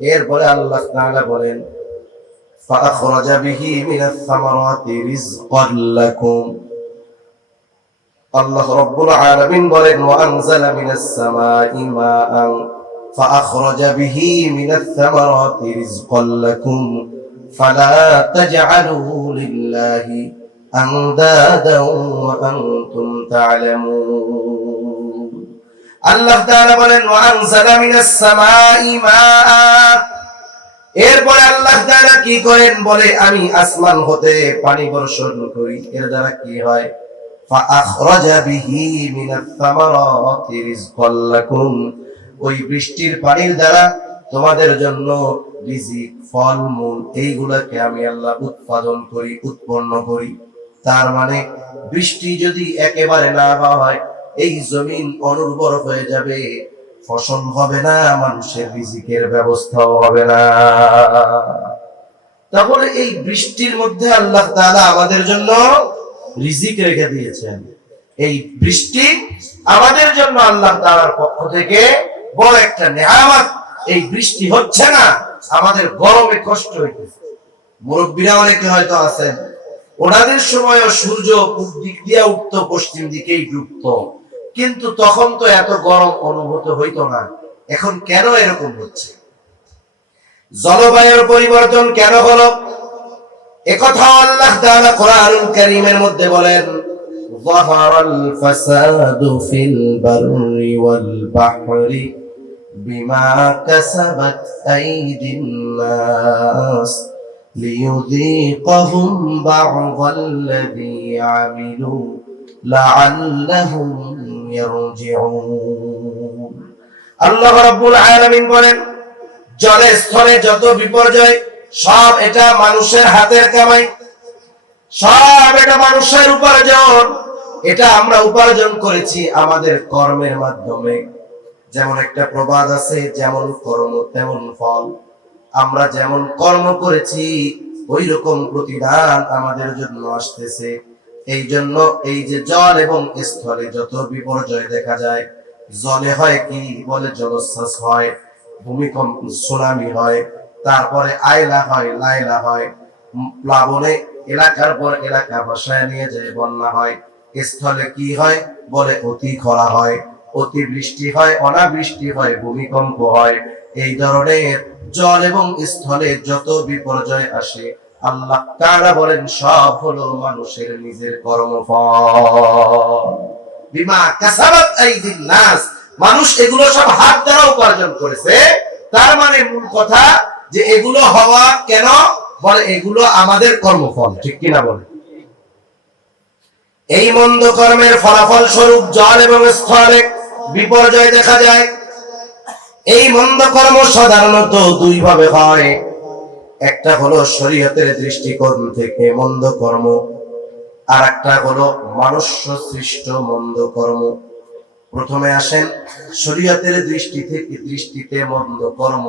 এরপরে আল্লাহ তাআলা বলেন فأخرج به من الثمرات رزقا لكم আল্লাহ রাব্বুল আলামিন বলেন وأنزل من السماء ماء فأخرج به من الثمرات رزقا لكم فلا تجعلوا لله أندادا وأنتم تعلمون আল্লাহ তাআলা বলেন وأنزل من السماء ماء এরপরে আল্লাহ তাআলা কি করেন বলে আমি আসমান হতে পানি বর্ষণ করি এর দ্বারা কি হয় فأخرج به من الثمرات رزقا لكم ওই বৃষ্টির পানির দ্বারা তোমাদের জন্য রিজিক ফলমূল এইগুলোকে আমি আল্লাহ উৎপাদন করি উৎপন্ন করি তার মানে বৃষ্টি যদি একেবারে না হয় এই জমিন অনুর্বর হয়ে যাবে ফসল হবে না মানুষের রিজিকের ব্যবস্থাও হবে না তাহলে এই বৃষ্টির মধ্যে আল্লাহ তাআলা আমাদের জন্য রিজিক রেখে দিয়েছেন এই বৃষ্টি আমাদের জন্য আল্লাহ তাআলার পক্ষ থেকে বড় একটা নেয়ামত এই বৃষ্টি হচ্ছে না আমাদের গরমে কষ্ট হইতেছে মুরব্বিরা অনেকে হয়তো আছেন ওনাদের সময়ও সূর্য পূব দিক দিয়ে উঠতো পশ্চিম দিকেই ডুবতো কিন্তু তখন তো এত গরম অনুভূত হইতো না এখন কেন এরকম হচ্ছে জলবায়ুর পরিবর্তন কেন হলো একথা আল্লাহ তাআলা কোরআনুল কারীমের মধ্যে বলেন যাহারাল ফাসাদু ফিল বাররি ওয়াল বাহরি বিমা কাসাবাত আইদিন নাস লিয়ুযীকাহুম বা'দাল্লাযী আমিলু লাআল্লাহুম ইয়ারজিউন আল্লাহ রাব্বুল আলামিন বলেন জলে স্থলে যত বিপর্যয় সব এটা মানুষের হাতের কামাই সব এটা মানুষের উপার্জন এটা আমরা উপার্জন করেছি আমাদের কর্মের মাধ্যমে যেমন একটা প্রবাদ আছে যেমন কর্ম তেমন ফল আমরা যেমন কর্ম করেছি ওই রকম প্রতিদান আমাদের জন্য আসতেছে এই জন্য এই যে জল এবং স্থলে যত বিপর্যয় দেখা যায় জলে হয় কি বলে জলোচ্ছ্বাস হয় ভূমিকম্প সুনামি হয় তারপরে আয়লা হয় লায়লা হয় প্লাবনে এলাকার পর এলাকা ভাসায় নিয়ে যায় বন্যা হয় স্থলে কি হয় বলে অতি খরা হয় অতি বৃষ্টি হয় অনাবৃষ্টি হয় ভূমিকম্প হয় এই ধরনের জল এবং স্থলে যত বিপর্যয় আসে আল্লাহ তাআলা বলেন সব হলো মানুষের নিজের কর্মফল বিমা কাসাবাত আইদিন নাস মানুষ এগুলো সব হাত দ্বারা উপার্জন করেছে তার মানে মূল কথা যে এগুলো হওয়া কেন বলে এগুলো আমাদের কর্মফল ঠিক কিনা বলে এই মন্দ কর্মের ফলাফল স্বরূপ জল এবং স্থলে বিপর্যয় দেখা যায় এই মন্দ কর্ম সাধারণত দুই ভাবে হয় একটা হলো শরীয়তের দৃষ্টিকোণ থেকে মন্দ কর্ম আর একটা হলো মনুষ্য সৃষ্ট মন্দ কর্ম প্রথমে আসেন শরীয়তের দৃষ্টিতে মন্দ কর্ম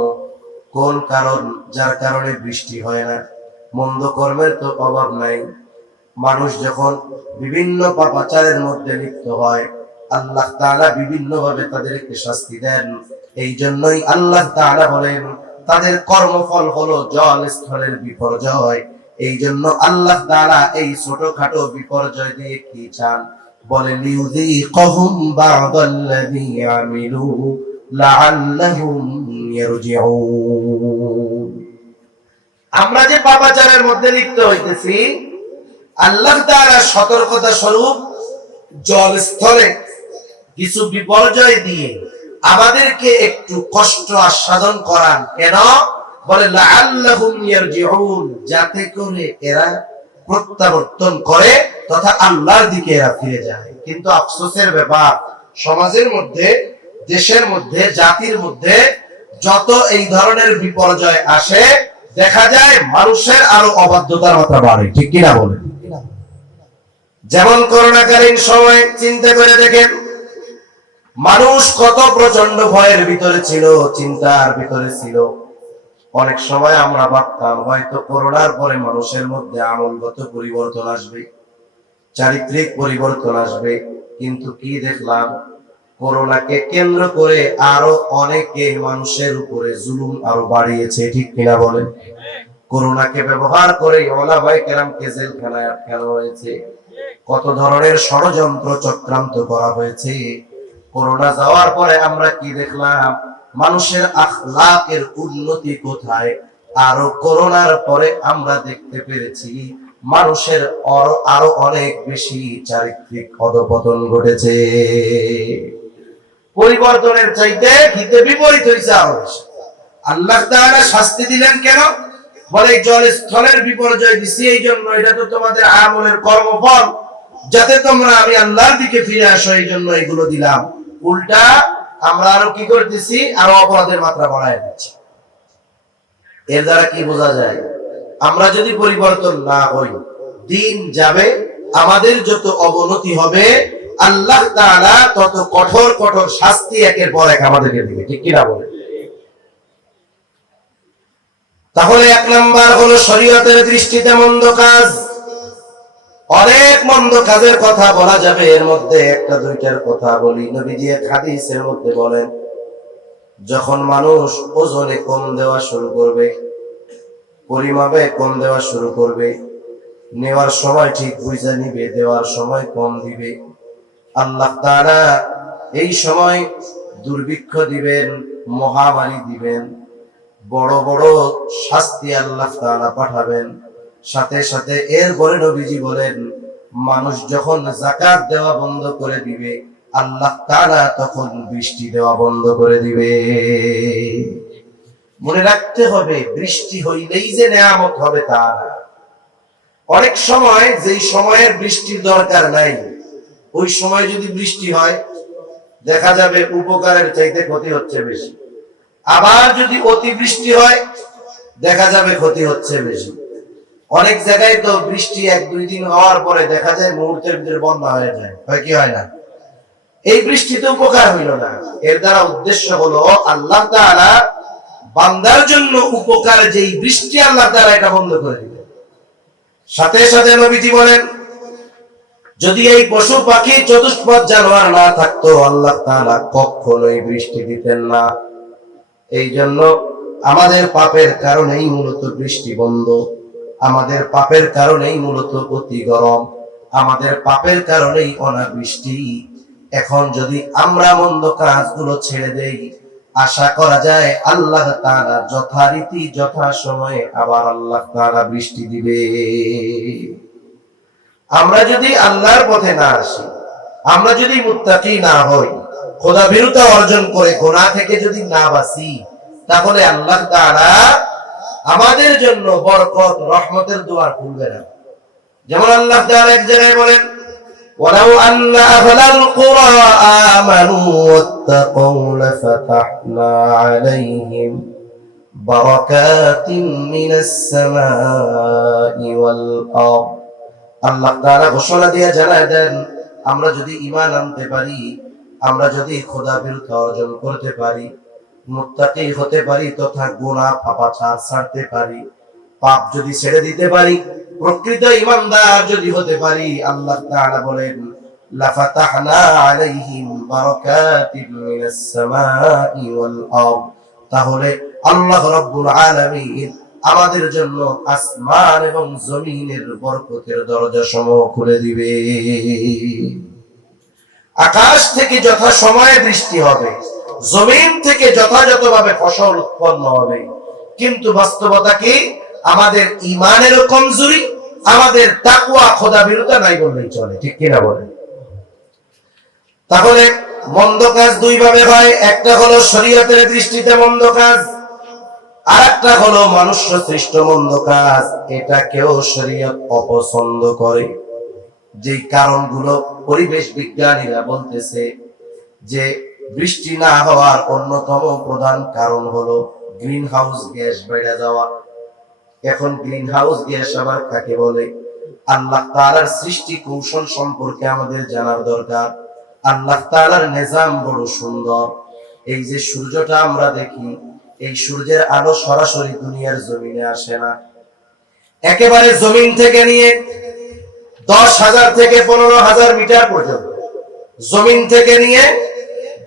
কোন কারণ যার কারণে বৃষ্টি হয় না মন্দ কর্মের তো অভাব নাই মানুষ যখন বিভিন্ন পাপাচারের মধ্যে লিপ্ত হয় আল্লাহ তাআলা বিভিন্ন ভাবে তাদেরকে শাস্তি দেন এই জন্যই আল্লাহ তাআলা বলেন তাদের কর্মফল হলো জল স্থলের বিপর্যয় এই জন্য আল্লাহ তাআলা এই ছোটখাটো বিপর্যয় দিয়ে কি চান বলে লিউযীকাহুম বা'দাল্লাযী আমিলু লাআল্লাহুম ইয়ারজিউন আমরা যে পাপাচারের মধ্যে লিপ্ত হইতেছি আল্লাহ তাআলা সতর্কতা স্বরূপ জল স্থলে কিছু বিপর্যয় দিয়ে আমাদেরকে একটু কষ্ট আস্বাদন করান কেন বলে লাআল্লাহুম ইয়ারজিউন যাতে করে এরা প্রত্যাবর্তন করে তথা আল্লাহর দিকে এরা ফিরে যায় কিন্তু আফসোসের ব্যাপার সমাজের মধ্যে দেশের মধ্যে জাতির মধ্যে যত এই ধরনের বিপর্যয় আসে দেখা যায় মানুষের আরো অবাধ্যতার মাত্রা বাড়ে ঠিক কিনা বলেন যেমন করোনাকালীন সময় চিন্তা করে দেখেন মানুষ কত প্রচন্ড ভয়ের ভিতরে ছিল চিন্তার ভিতরে ছিল অনেক সময় আমরা ভাবতাম হয়তো করোনার পরে মানুষের মধ্যে আমলগত পরিবর্তন আসবে চারিত্রিক পরিবর্তন আসবে কিন্তু কি দেখলাম করোনাকে কেন্দ্র করে আরো অনেকে মানুষের উপরে জুলুম আরো বাড়িয়েছে, ঠিক কিনা বলেন? করোনাকে ব্যবহার করে ওলামায়ে কেরামকে জেলখানায় আটকানো হয়েছে, কত ধরনের ষড়যন্ত্র চক্রান্ত করা হয়েছে। করোনা যাওয়ার পরে আমরা কি দেখলাম? মানুষের আখলাকের উন্নতি কোথায়? আরো করোনার পরে আমরা দেখতে পেরেছি মানুষের আরো অনেক বেশি চারিত্রিক অধঃপতন ঘটেছে। পরিবর্তনের চাইতে হিতে বিপরীত হয়েছে আরো বেশি। আল্লাহ তাআলা শাস্তি দিলেন কেন? বলে জল স্থলের বিপর্যয় দিছি এই জন্য, এটা তো তোমাদের আমলের কর্মফল, যাতে তোমরা আমি আল্লাহর দিকে ফিরে আসো, এই জন্য এগুলো দিলাম। উল্টা আমরা আরো কি করতেছি? আরো অপরাধের মাত্রা বাড়ায় দিচ্ছি। এর দ্বারা কি বোঝা যায়? আমরা যদি পরিবর্তন না হই, দিন যাবে, আমাদের যত অবনতি হবে, আল্লাহ তাআলা তত কঠোর কঠোর শাস্তি একের পর এক আমাদেরকে দিবে, ঠিক কিনা বলে? তাহলে এক নাম্বার হলো শরীয়তের দৃষ্টিতে মন্দ কাজ। অনেক মন্দ কাজের কথা বলা যাবে, এর মধ্যে একটা দুইটার কথা বলি। নবীজি এক হাদিসের মধ্যে বলেন, যখন মানুষ ওজনে কম দেওয়া শুরু করবে, পরিমাপে কম দেওয়া শুরু করবে, নেওয়ার সময় ঠিক বুঝে নিবে, দেওয়ার সময় কম দিবে, আল্লাহ তাআলা এই সময় দুর্ভিক্ষ দিবেন, মহামারী দিবেন, বড় বড় শাস্তি আল্লাহ তাআলা পাঠাবেন। সাথে সাথে এরপরে নবীজি বলেন, মানুষ যখন যাকাত দেওয়া বন্ধ করে দিবে, আল্লাহ তাআলা তখন বৃষ্টি দেওয়া বন্ধ করে দিবে। মনে রাখতে হবে, বৃষ্টি হইলেই যে নেয়ামত হবে তা না। অনেক সময় যেই সময়ের বৃষ্টির দরকার নাই, ওই সময় যদি বৃষ্টি হয়, দেখা যাবে উপকারের চাইতে ক্ষতি হচ্ছে বেশি। আবার যদি অতিবৃষ্টি হয়, দেখা যাবে ক্ষতি হচ্ছে বেশি। অনেক জায়গায় তো বৃষ্টি এক দুই দিন হওয়ার পরে দেখা যায় মুহূর্তের ভিতরে বন্যা হয়ে যায়, হয় কি হয় না? এই বৃষ্টিতে উপকার হইল না। এর দ্বারা উদ্দেশ্য হলো আল্লাহ তাআলা বান্দার জন্য উপকার, যেই বৃষ্টি আল্লাহ তাআলা এটা বন্ধ করে দিবে। সাথে সাথে নবীজি বলেন, যদি এই পশু পাখি চতুষ্পদ জানোয়ার না থাকতো, আল্লাহ তাআলা কখনোই বৃষ্টি দিতেন না। এই জন্য আমাদের পাপের কারণেই মূলত বৃষ্টি বন্ধ, আমাদের পাপের কারণেই মূলত অতি গরম, আমাদের পাপের কারণেই অনাবৃষ্টি। এখন যদি আমরা মন্দ কাজগুলো ছেড়ে দেই, আশা করা যায় আল্লাহ তাআলা যথারীতি যথা সময়ে আবার আল্লাহ তাআলা বৃষ্টি দিবে। আমরা যদি আল্লাহর পথে না আসি, আমরা যদি মুত্তাকি না হই, খোদা ভীরুতা অর্জন করে গুনাহ থেকে যদি না বাঁচি, তাহলে আল্লাহ তাআলা আমাদের জন্য বরকত রহমতের দুয়ার খুলবে না। যেমন আল্লাহ তাআলা এক জায়গায় বলেন, ওয়ালাউ আন্না আহলাল কুরা আমানু ওয়াত্তাকু লাফাতাহনা আলাইহিম বারাকাতিন মিনাস সামাই ওয়াল আরদ। আল্লাহ তাআলা ঘোষণা দিয়ে জানায় দেন, আমরা যদি ঈমান আনতে পারি, আমরা যদি খোদা ভীরুতা অর্জন করতে পারি, মুত্তাকি হতে পারি, তথা গুনাহ পাপাচার ছাড়তে পারি, পাপ যদি ছেড়ে দিতে পারি, প্রকৃত ঈমানদার যদি হতে পারি, আল্লাহ তাআলা বলেন, লাফাতাহনা আলাইহিম বারাকাতিন মিনাস সামাই ওয়াল আরদ। তাহলে আল্লাহ রাব্বুল আলামিন আমাদের জন্য আসমান এবং জমিনের বরকতের দরজা সমূহ খুলে দিবে। আকাশ থেকে যথা সময়ে বৃষ্টি হবে, জমিন থেকে যথাযথভাবে ফসল উৎপন্ন হবে। কিন্তু বাস্তবতা কি? আমাদের ঈমানেরও কমজোরি, আমাদের তাকওয়া খোদাভীরুতা নাই বললেই চলে, ঠিক কিনা বলেন? তাহলে মন্দ কাজ দুই ভাবে হয়, একটা হলো শরীয়তের দৃষ্টিতে মন্দ কাজ, আর একটা হলো মনুষ্য সৃষ্ট মন্দ কাজ। এটাকেও শরীয়ত অপছন্দ করে। যে কারণগুলো পরিবেশ বিজ্ঞানীরা বলতেছে যে বৃষ্টি না হওয়ার অন্যতম প্রধান কারণ হলো গ্রিন হাউস গ্যাস বেড়ে যাওয়া। এখন গ্রিন হাউস গ্যাস আবার কাকে বলে? আল্লাহ তাআলার সৃষ্টি কৌশল সম্পর্কে আমাদের জানার দরকার। আল্লাহ তাআলার নিজাম বড় সুন্দর। এই যে সূর্যটা আমরা দেখি, এই সূর্যের আলো সরাসরি দুনিয়ার জমিনে আসে না, একেবারে জমিন থেকে নিয়ে 10,000 থেকে 15,000 মিটার পর্যন্ত, জমিন থেকে নিয়ে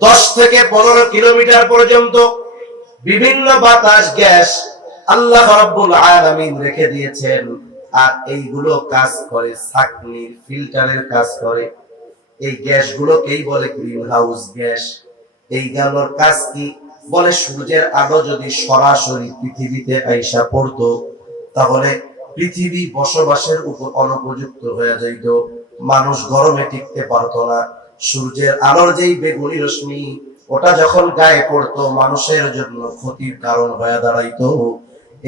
10 থেকে 15 কিলোমিটার পর্যন্ত বিভিন্ন বাতাস গ্যাস আল্লাহ রাব্বুল আলামিন রেখে দিয়েছেন। আর এইগুলো কাজ করে ছাঁকনির ফিল্টারের কাজ করে। এই গ্যাসগুলোকেই বলে গ্রিন হাউস গ্যাস। এই গালোর কাজ কি? বলে সূর্যের আলো যদি সরাসরি পৃথিবীতে আইসা পড়তো তাহলে পৃথিবী বসবাসের উপর অনুপযুক্ত হয়ে যাইত, মানুষ গরমে টিকতে পারতো না। সূর্যের আলোর যেই বেগুনি রশ্মি ওটা যখন গায়ে পড়তো মানুষের জন্য ক্ষতির কারণ হয়ে দাঁড়াইতো।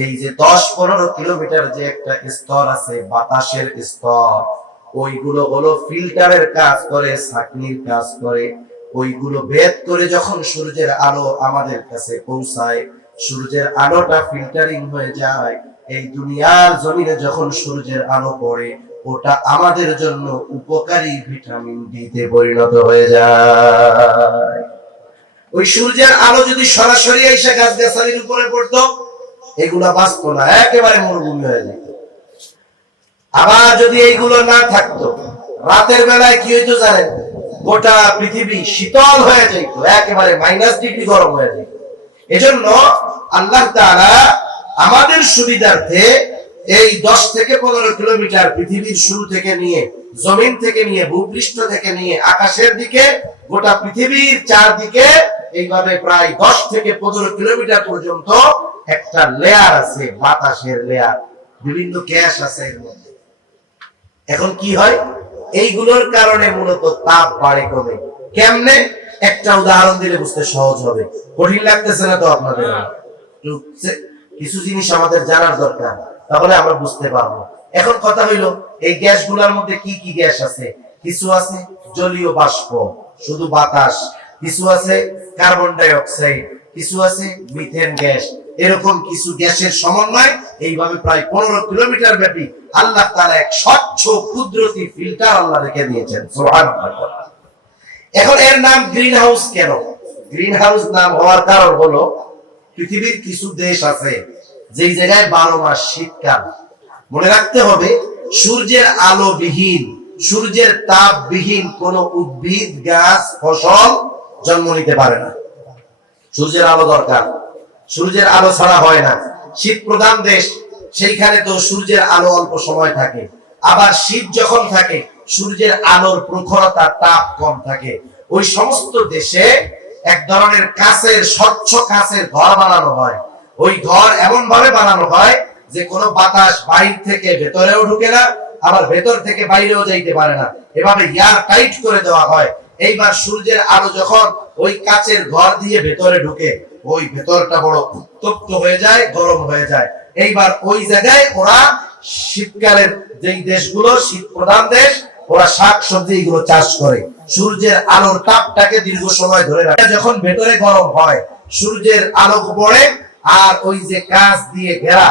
এই যে 10-15 কিলোমিটার যে একটা স্তর আছে বাতাসের স্তর, ওইগুলো হলো ফিল্টারের কাজ করে, ছাঁকনির কাজ করে। ওইগুলো ভেদ করে যখন সূর্যের আলো আমাদের কাছে পৌঁছায়, সূর্যের আলোটা ফিল্টারিং হয়ে যায়। এই দুনিয়ার জমিনে যখন সূর্যের আলো পড়ে ওটা আমাদের জন্য উপকারী ভিটামিন ডি তে পরিণত হয়ে যায়। ওই সূর্যের আলো যদি সরাসরি এসে গাছগাছালির উপরে পড়তো এগুলা বাঁচতো না, একেবারে মরুভূমি হয়ে যেত। আবার যদি এইগুলো না থাকতো রাতের বেলায় কি হইতো জানেন? গোটা পৃথিবী শীতল হয়ে যেত, একেবারে -ডিগ্রি গরম হয়ে যেত। এজন্য আল্লাহ তাআলা আমাদের সুবিধার্থে এই 10 থেকে 15 কিলোমিটার পৃথিবীর শুরু থেকে নিয়ে, জমিন থেকে নিয়ে, ভূপৃষ্ঠ থেকে নিয়ে আকাশের দিকে, গোটা পৃথিবীর চারদিকে এইভাবে প্রায় 10 থেকে 15 কিলোমিটার পর্যন্ত একটা লেয়ার আছে, বাতাসের লেয়ার, বিভিন্ন গ্যাস আছে এর মধ্যে। এখন কি হয়? এইগুলোর কারণে মূলত তাপ বাড়ে কমে। কেমনে? একটা উদাহরণ দিলে বুঝতে সহজ হবে। কঠিন লাগতেছে না তো আপনাদের? কিছু জিনিস আমাদের জানার দরকার, তাহলে আমরা বুঝতে পারবো। এখন কথা হইলো এই গ্যাসগুলোর মধ্যে কি কি গ্যাস আছে? কিছু আছে জলীয় বাষ্প, শুধু বাতাস, কিছু আছে কার্বন ডাই অক্সাইড, কিছু আছে মিথেন গ্যাস। এরকম কিছু গ্যাসের সমন্বয় এইভাবে প্রায় 15 কিলোমিটার ব্যাপী আল্লাহ তাআলা এক স্বচ্ছ কুদরতি ফিল্টার আল্লাহ রেখে দিয়েছেন। সুবহানাল্লাহ। এখন এর নাম গ্রিন হাউস কেন? গ্রিন হাউস নাম হওয়ার কারণ হলো পৃথিবীর কিছু দেশ আছে যেই জায়গায় 12 মাস শীতকাল। মনে রাখতে হবে সূর্যের আলো বিহীন, সূর্যের তাপ বিহীন কোন উদ্ভিদ, গাছ, ফসল জন্ম নিতে পারে না। সূর্যের আলো দরকার, সূর্যের আলো ছাড়া হয় না। শীত প্রধান দেশ, সেইখানে তো সূর্যের আলো অল্প সময় থাকে। আবার শীত যখন থাকে সূর্যের আলোর প্রখরতা, তাপ কম থাকে। ওই সমস্ত দেশে এক ধরনের কাঁচের, স্বচ্ছ কাঁচের ঘর বানানো হয়। ওই ঘর এমন ভাবে বানানো হয় যে কোনো বাতাস বাইরে থেকে ভেতরেও ঢুকে না, আবার ভেতর থেকে বাইরেও যাইতে পারে না। এভাবে এয়ার টাইট করে দেওয়া হয়। এইবার সূর্যের আলো যখন ওই কাঁচের ঘর দিয়ে ভেতরে ঢুকে, ওই ভেতরটা বড় উত্তপ্ত হয়ে যায়, গরম হয়ে যায়। এইবার ওই জায়গায় ওরা শীতকালের যেই দেশগুলো শীত প্রধান দেশ, ওরা শাকসবজি এগুলো চাষ করে। সূর্যের আলোর তাপটাকে দীর্ঘ সময় ধরে রাখে। যখন ভেতরে গরম হয় সূর্যের আলো পড়ে আর ওই যে কাঁচ দিয়ে ঘেরা,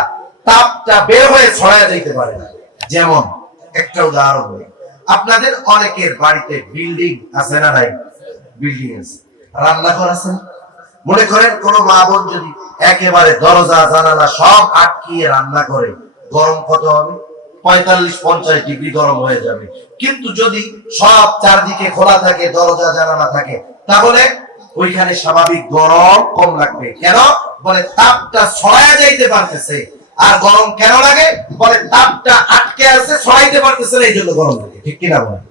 তাপটা বের হয়ে ছড়ায় যাইতে পারে না। যেমন একটা উদাহরণ বলি, আপনাদের অনেকের বাড়িতে বিল্ডিং আছে না নাই? বিল্ডিং আছে, রান্নাঘর আছে না? মনে করেন কোন মা বোন যদি একেবারে দরজা জানালা সব আটকিয়ে রান্না করে, গরম কত হবে? 45-50 ডিগ্রি গরম হয়ে যাবে। কিন্তু যদি সব চারদিকে খোলা থাকে, দরজা জানালা থাকে, তাহলে ওইখানে স্বাভাবিক গরম কম লাগবে। কেন? বলে তাপটা ছড়ায় যাইতে পারতেছে। আর গরম কেন লাগে? বলে তাপটা আটকে আছে, ছড়াইতে পারতেছে না, এই জন্য গরম লাগে। ঠিক কিনা বলেন?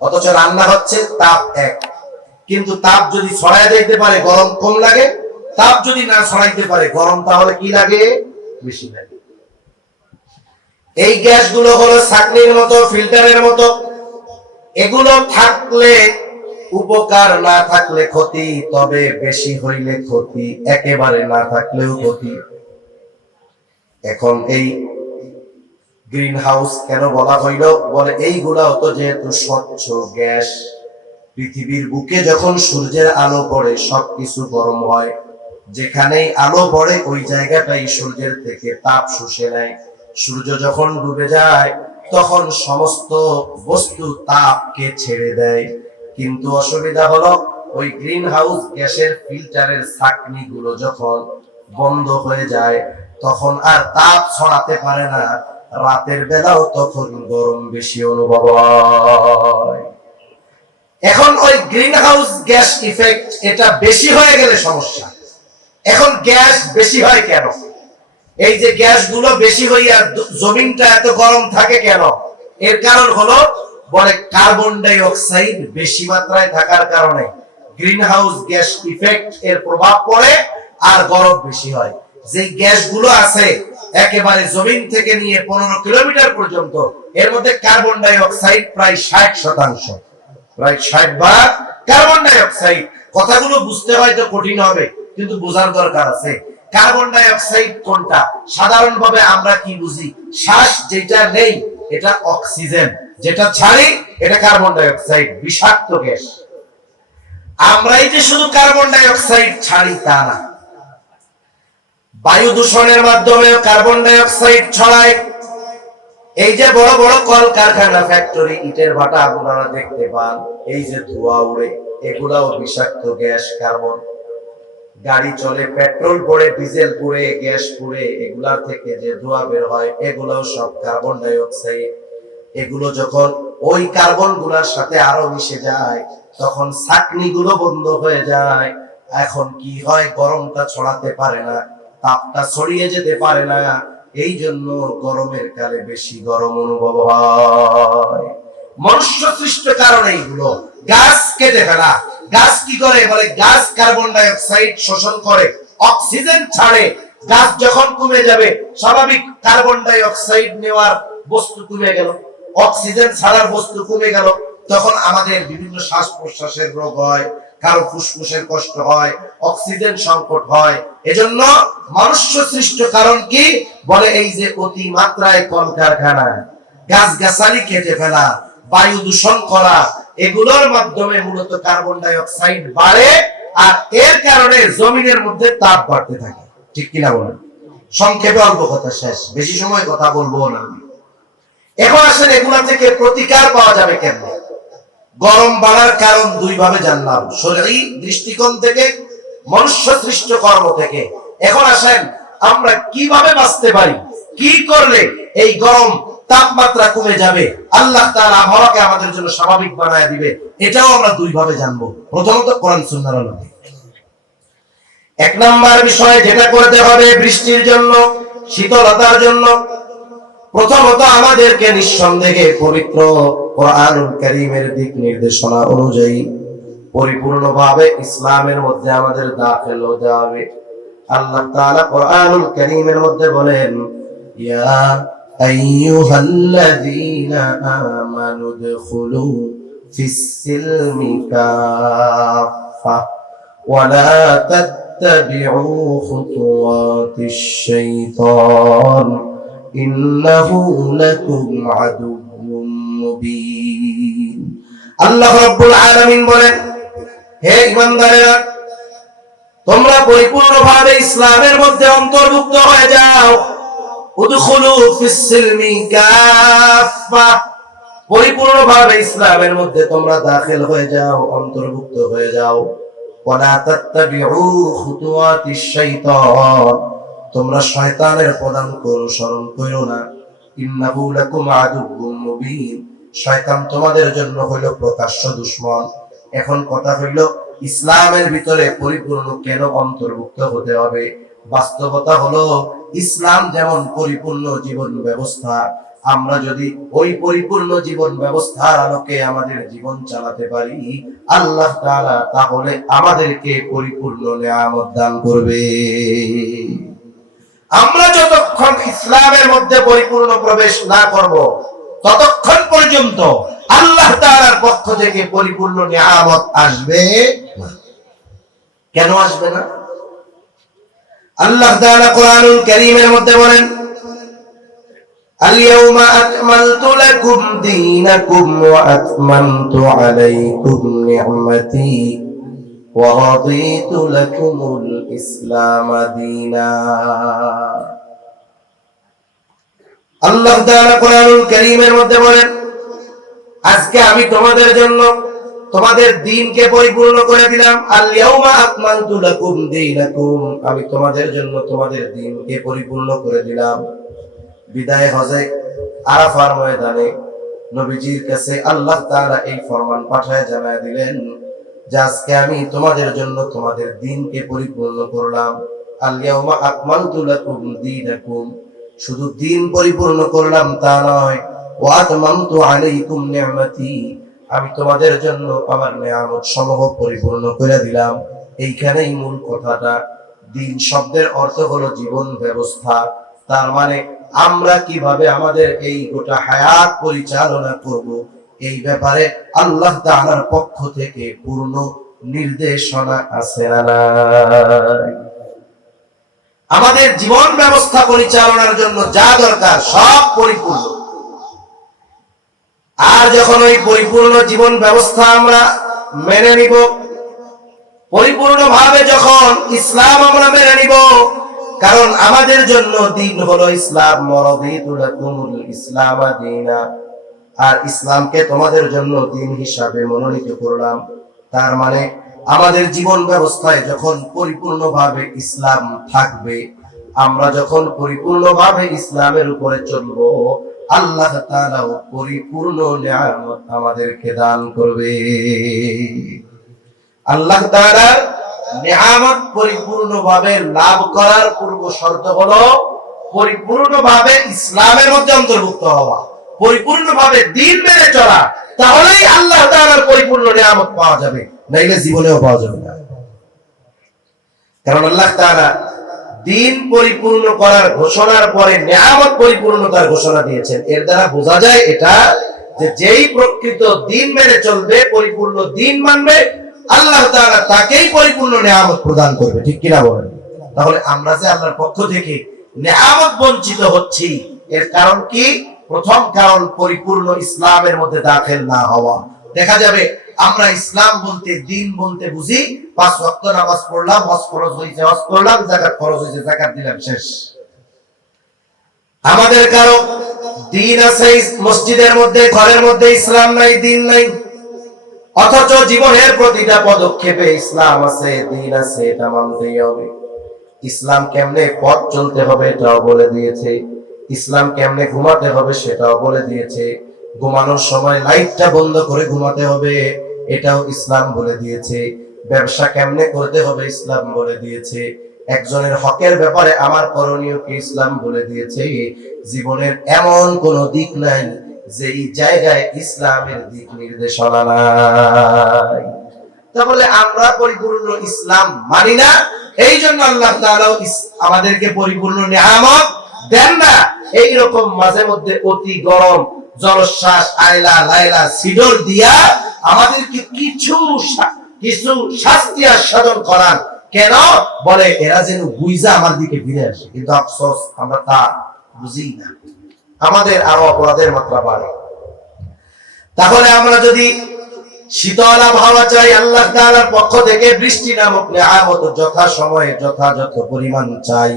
অথচ রান্না হচ্ছে তাপ এক, কিন্তু তাপ যদি ছড়ায় যাইতে পারে গরম কম লাগে, তাপ যদি না ছড়াইতে পারে গরম তাহলে কি লাগে? বেশি লাগে। এই গ্যাসগুলো হলো ছাঁকনির মতো, ফিল্টারের মতো। এগুলো থাকলে উপকার, না থাকলে ক্ষতি। তবে বেশি হইলে ক্ষতি, একেবারে না থাকলেও ক্ষতি। এখন এই গ্রিন হাউস কেন বলা হইল? বলে এইগুলা তো যেহেতু স্বচ্ছ গ্যাস, পৃথিবীর বুকে যখন সূর্যের আলো পড়ে সবকিছু গরম হয়। যেখানেই আলো পড়ে ওই জায়গাটাই সূর্যের থেকে তাপ শুষে নেয়। সূর্য যখন ডুবে যায় তখন সমস্ত বস্তু তাপকে ছেড়ে দেয়। কিন্তু অসুবিধা হলো ওই গ্রিন হাউস গ্যাসের ফিল্টারের ছাঁকনি গুলো যখন বন্ধ হয়ে যায় তখন আর তাপ ছড়াতে পারে না। রাতের বেলাও তখন গরম বেশি অনুভব হয়। এখন ওই গ্রিন হাউস গ্যাস ইফেক্ট এটা বেশি হয়ে গেলে সমস্যা। এখন গ্যাস বেশি হয় কেন? এই যে গ্যাসগুলো বেশি হইয়া জমিনটা এত গরম থাকে কেন? এর কারণ হলো বলে কার্বন ডাই অক্সাইড বেশি মাত্রায় থাকার কারণে গ্রিন হাউস গ্যাস ইফেক্ট এর প্রভাব পড়ে আর গরম বেশি হয়। যে গ্যাসগুলো আছে একেবারে জমিন থেকে নিয়ে 15 কিলোমিটার পর্যন্ত, এর মধ্যে কার্বন ডাই অক্সাইড প্রায় 60%, প্রায় 60 কার্বন ডাই অক্সাইড। কথাগুলো বুঝতে হয়তো কঠিন হবে, কিন্তু বোঝার দরকার আছে। কার্বন ডাই অক্সাইড কোনটা? সাধারণভাবে আমরা কি বুঝি? শ্বাস যেটা নেই এটা অক্সিজেন, যেটা ছাড়ি এটা কার্বন ডাই অক্সাইড, বিষাক্ত গ্যাস। আমরাই যে শুধু কার্বন ডাই অক্সাইড ছাড়ি তা না, বায়ু দূষণের মাধ্যমে কার্বন ডাই অক্সাইড ছড়ায়। এই যে বড় বড় কলকারখানা, ফ্যাক্টরি, ইটের ভাটা আপনারা দেখতে পান, এই যে ধোঁয়া উড়ে, এগুলাও বিষাক্ত গ্যাস, কার্বন। গাড়ি চলে, পেট্রোল পড়ে, ডিজেল পড়ে, গ্যাস পড়ে, এগুলার থেকে যে ধোঁয়া বের হয় এগুলাও সব কার্বন ডাই অক্সাইড। এগুলো যখন ওই কার্বন গুলার সাথে আরো মিশে যায় তখন ছাঁকনি গুলো বন্ধ হয়ে যায়। এখন কি হয়? গরমটা ছড়াতে পারে না, তাপটা ছড়িয়ে যেতে পারে না। এই জন্য গরমের কালে বেশি গরম অনুভব হয়। মনুষ্য সৃষ্ট কারণ এইগুলো। গাছ কেটে ফেলা। গাছ কি করে? বলে গাছ কার্বন ডাই অক্সাইড শোষণ করে, অক্সিজেন ছাড়ে। গাছ যখন কমে যাবে, স্বাভাবিক কার্বন ডাই অক্সাইড নেওয়ার বস্তু কমে গেল, অক্সিজেন ছাড়ার বস্তু কমে গেল, তখন আমাদের বিভিন্ন শ্বাস প্রশ্বাসের রোগ হয়, কারো ফুসফুসের কষ্ট হয়, অক্সিজেন সংকট হয়। এজন্য মনুষ্য সৃষ্ট কারণ কি? বলে এই যে অতি মাত্রায় কলকারখানা, গাছগাছালি কেটে ফেলা, বায়ু দূষণ করা, এগুলোর মাধ্যমে মূলত কার্বন ডাই অক্সাইড বাড়ে আর এর কারণে জমিনের মধ্যে তাপ বাড়তে থাকে। ঠিক কিনা বলেন? সংক্ষেপে অল্প কথা শেষ, বেশি সময় কথা বলবো না। এখন আসেন এগুলা থেকে প্রতিকার পাওয়া যাবে কেমনে? গরম বাড়ার কারণ দুই ভাবে জানলাম, শরীরী দৃষ্টিকোণ থেকে, মনুষ্য সৃষ্ট কর্ম থেকে। এখন আসেন আমরা কিভাবে বাঁচতে পারি, কি করলে এই গরম তাপমাত্রা কমে যাবে, আল্লাহ তাআলা আবহাওয়াকে আমাদের জন্য স্বাভাবিক বানায় দিবে, এটাও আমরা দুই ভাবে জানবো। প্রথমত কোরআন সুন্নাহর আলোকে। এক নাম্বার বিষয় যেটা করতে হবে বৃষ্টির জন্য, শীতলতার জন্য, প্রথমত আমাদেরকে নিঃসন্দেহে পবিত্র কোরআনুল কারীমের দিক নির্দেশনা অনুযায়ী পরিপূর্ণভাবে ইসলামের মধ্যে আমাদের দাখিল হতে হবে। আল্লাহ তাআলা কোরআনুল কারীমের মধ্যে বলেন, ইয়া আইয়ুহাল্লাযীনা আমানু দুখুলু ফিস-সিলমি কাফা ওয়া লা তাত্তাবিউ খুতুওয়াতিশ শাইতান ইন্নাহু লাকুম আদুউম মুবিন। আল্লাহ রাব্বুল আলামিন বলেন, হে ঈমানদারেরা, তোমরা পরিপূর্ণভাবে ইসলামের মধ্যে অন্তর্ভুক্ত হয়ে যাও। উদখুলু ফিস-সিলমি কাফা, পরিপূর্ণভাবে ইসলামের মধ্যে তোমরা দাখিল হয়ে যাও, অন্তর্ভুক্ত হয়ে যাও। ওয়া লা তাত্তাবিউ খুতুওয়াতিশ শাইতান, তোমরা শয়তানের পদাঙ্ক অনুসরণ করো না। ইন্নাহু লাকুম আদুউম মুবিন, শয়তান তোমাদের জন্য হইল প্রকাশ্য দুশমন। এখন কথা হইল ইসলামের ভিতরে পরিপূর্ণ কেন অন্তর্ভুক্ত হতে হবে? বাস্তবতা হলো ইসলাম যেমন পরিপূর্ণ জীবন ব্যবস্থা, আমরা যদি ওই পরিপূর্ণ জীবন ব্যবস্থার আলোকে আমাদের জীবন চালাতে পারি, আল্লাহ তাআলা তাহলে আমাদেরকে পরিপূর্ণ নিয়ামত দান করবে। আমরা যতক্ষণ ইসলামের মধ্যে পরিপূর্ণ প্রবেশ না করব, ততক্ষণ পর্যন্ত আল্লাহ তাআলার পক্ষ থেকে পরিপূর্ণ নিয়ামত আসবে না। কেন আসবে না? আল্লাহ তাআলা কোরআনুল কারীমের মধ্যে বলেন, আল-ইয়াওমা আকমালতু লাকুম দীনাকুম ওয়া আতমামতু আলাইকুম নি'মাতি ওয়া রাদিতু লাকুমুল ইসলাম দীনা। আল্লাহ তাআলা কোরআনুল কারীমের মধ্যে বলেন, আজকে আমি তোমাদের জন্য তোমাদের দ্বীনকে পরিপূর্ণ করে দিলাম। আল-ইয়াওমা আকমালতু লাকুম দীনাকুম, আমি তোমাদের জন্য তোমাদের দ্বীনকে পরিপূর্ণ করে দিলাম। বিদায় হজে আরাফার ময়দানে নবীজির কাছে আল্লাহ তাআলা এই ফরমান পাঠায় জানায় দিলেন যে আজকে আমি তোমাদের জন্য তোমাদের দ্বীনকে পরিপূর্ণ করলাম। আল ইয়াউমা আকমালতু লাকুম দীনাকুম, শুধু দ্বীন পরিপূর্ণ করলাম তা নয়, ওয়া আতমামতু আলাইকুম নি'মাতি, আমি তোমাদের জন্য আমার নিয়ামত সমূহ পরিপূর্ণ করে দিলাম। এইখানেই মূল কথাটা। দ্বীন শব্দের অর্থ হলো জীবন ব্যবস্থা। তার মানে আমরা কিভাবে আমাদের এই গোটা হায়াত পরিচালনা করব, এই ব্যাপারে আল্লাহ তাআলার পক্ষ থেকে পূর্ণ নির্দেশনা আছে না নাই? আমাদের জীবন ব্যবস্থা পরিচালনার জন্য যা দরকার সব পরিপূর্ণ। আর যখন ওই পরিপূর্ণ জীবন ব্যবস্থা আমরা মেনে নিব, পরিপূর্ণভাবে যখন ইসলাম আমরা মেনে নিব, কারণ আমাদের জন্য দ্বীন হলো ইসলাম, ওয়ারাদিতু লাকুমুল ইসলাম দীনা, আর ইসলামকে তোমাদের জন্য দ্বীন হিসাবে মনোনীত করলাম। তার মানে আমাদের জীবন ব্যবস্থায় যখন পরিপূর্ণভাবে ইসলাম থাকবে, আমরা যখন পরিপূর্ণভাবে ইসলামের উপরে চলবো, আল্লাহ তাআলা পরিপূর্ণ নিয়ামত আমাদেরকে দান করবে। আল্লাহ তাআলা নিয়ামত পরিপূর্ণভাবে লাভ করার পূর্ব শর্ত হলো পরিপূর্ণভাবে ইসলামের মধ্যে অন্তর্ভুক্ত হওয়া, পরিপূর্ণভাবে দ্বীন মেনে চলা। তাহলেই আল্লাহ তাআলার পরিপূর্ণ নিয়ামত পাওয়া যাবে, নাইলে জীবনেও পাওয়া যাবে না। কারণ আল্লাহ তাআলা দ্বীন পরিপূর্ণ করার ঘোষণার পরে নিয়ামত পরিপূর্ণতার ঘোষণা দিয়েছেন। এর দ্বারা বোঝা যায় এটা যে যেই প্রকৃত দ্বীন মেনে চলবে, পরিপূর্ণ দ্বীন মানবে, আল্লাহ তাআলা তাকেই পরিপূর্ণ নিয়ামত প্রদান করবে। ঠিক কিনা বলেন? তাহলে আমরা যে আল্লাহর পক্ষ থেকে নিয়ামত বঞ্চিত হচ্ছি, এর কারণ কি? প্রথম কারণ পরিপূর্ণ ইসলামের মধ্যে দাখিল না হওয়া। দেখা যাবে আমরা ইসলাম বলতে, দ্বীন বলতে বুঝি 5 ওয়াক্ত নামাজ পড়লাম, হজ ফরজ হয়েছে হজ করলাম, যাকাত ফরজ হয়েছে যাকাত দিলাম, শেষ। আমাদের কারো দ্বীন আছে মসজিদের মধ্যে, ঘরের মধ্যে ইসলাম নাই, দ্বীন নাই। অথচ জীবনের প্রতিটা পদক্ষেপে ইসলাম আছে, দ্বীন আছে, এটা মানতেই হবে। ইসলাম কেমনে পথ চলতে হবে এটাও বলে দিয়েছে, ইসলাম কেমনে ঘুমাতে হবে সেটাও বলে দিয়েছে, ঘুমানোর সময় লাইটটা বন্ধ করে ঘুমাতে হবে এটাও ইসলাম বলে দিয়েছে, ব্যবসা কেমনে করতে হবে ইসলাম বলে দিয়েছে, একজনের হকের ব্যাপারে আমার করণীয় কি ইসলাম বলে দিয়েছে। জীবনের এমন কোন দিক নাই যেই জায়গায় ইসলামের দিক নির্দেশনা নাই। তাহলে আমরা পরিপূর্ণ ইসলাম মানি না, এই জন্য আল্লাহ তাআলা আমাদেরকে পরিপূর্ণ নিয়ামত দেন না। এইরকম মাঝে মধ্যে অতি গরম জলশ্বাস, আয়লা লাইলা সিডর দিয়া আমাদেরকে কিছু শাস্তি আস্বাদন করান। কেন? বলে এরা যেন বুঝা আমার দিকে ফিরে আসে। কিন্তু আফসোস আমরা তা বুঝি না, আমাদের আরো অপরাধের মাত্রা বাড়ে। তাহলে আমরা যদি শীতল আবহাওয়া চাই, আল্লাহ তাআলার পক্ষ থেকে বৃষ্টি নামক নিয়ামত যথা সময়ে যথাযথ পরিমাণ চাই,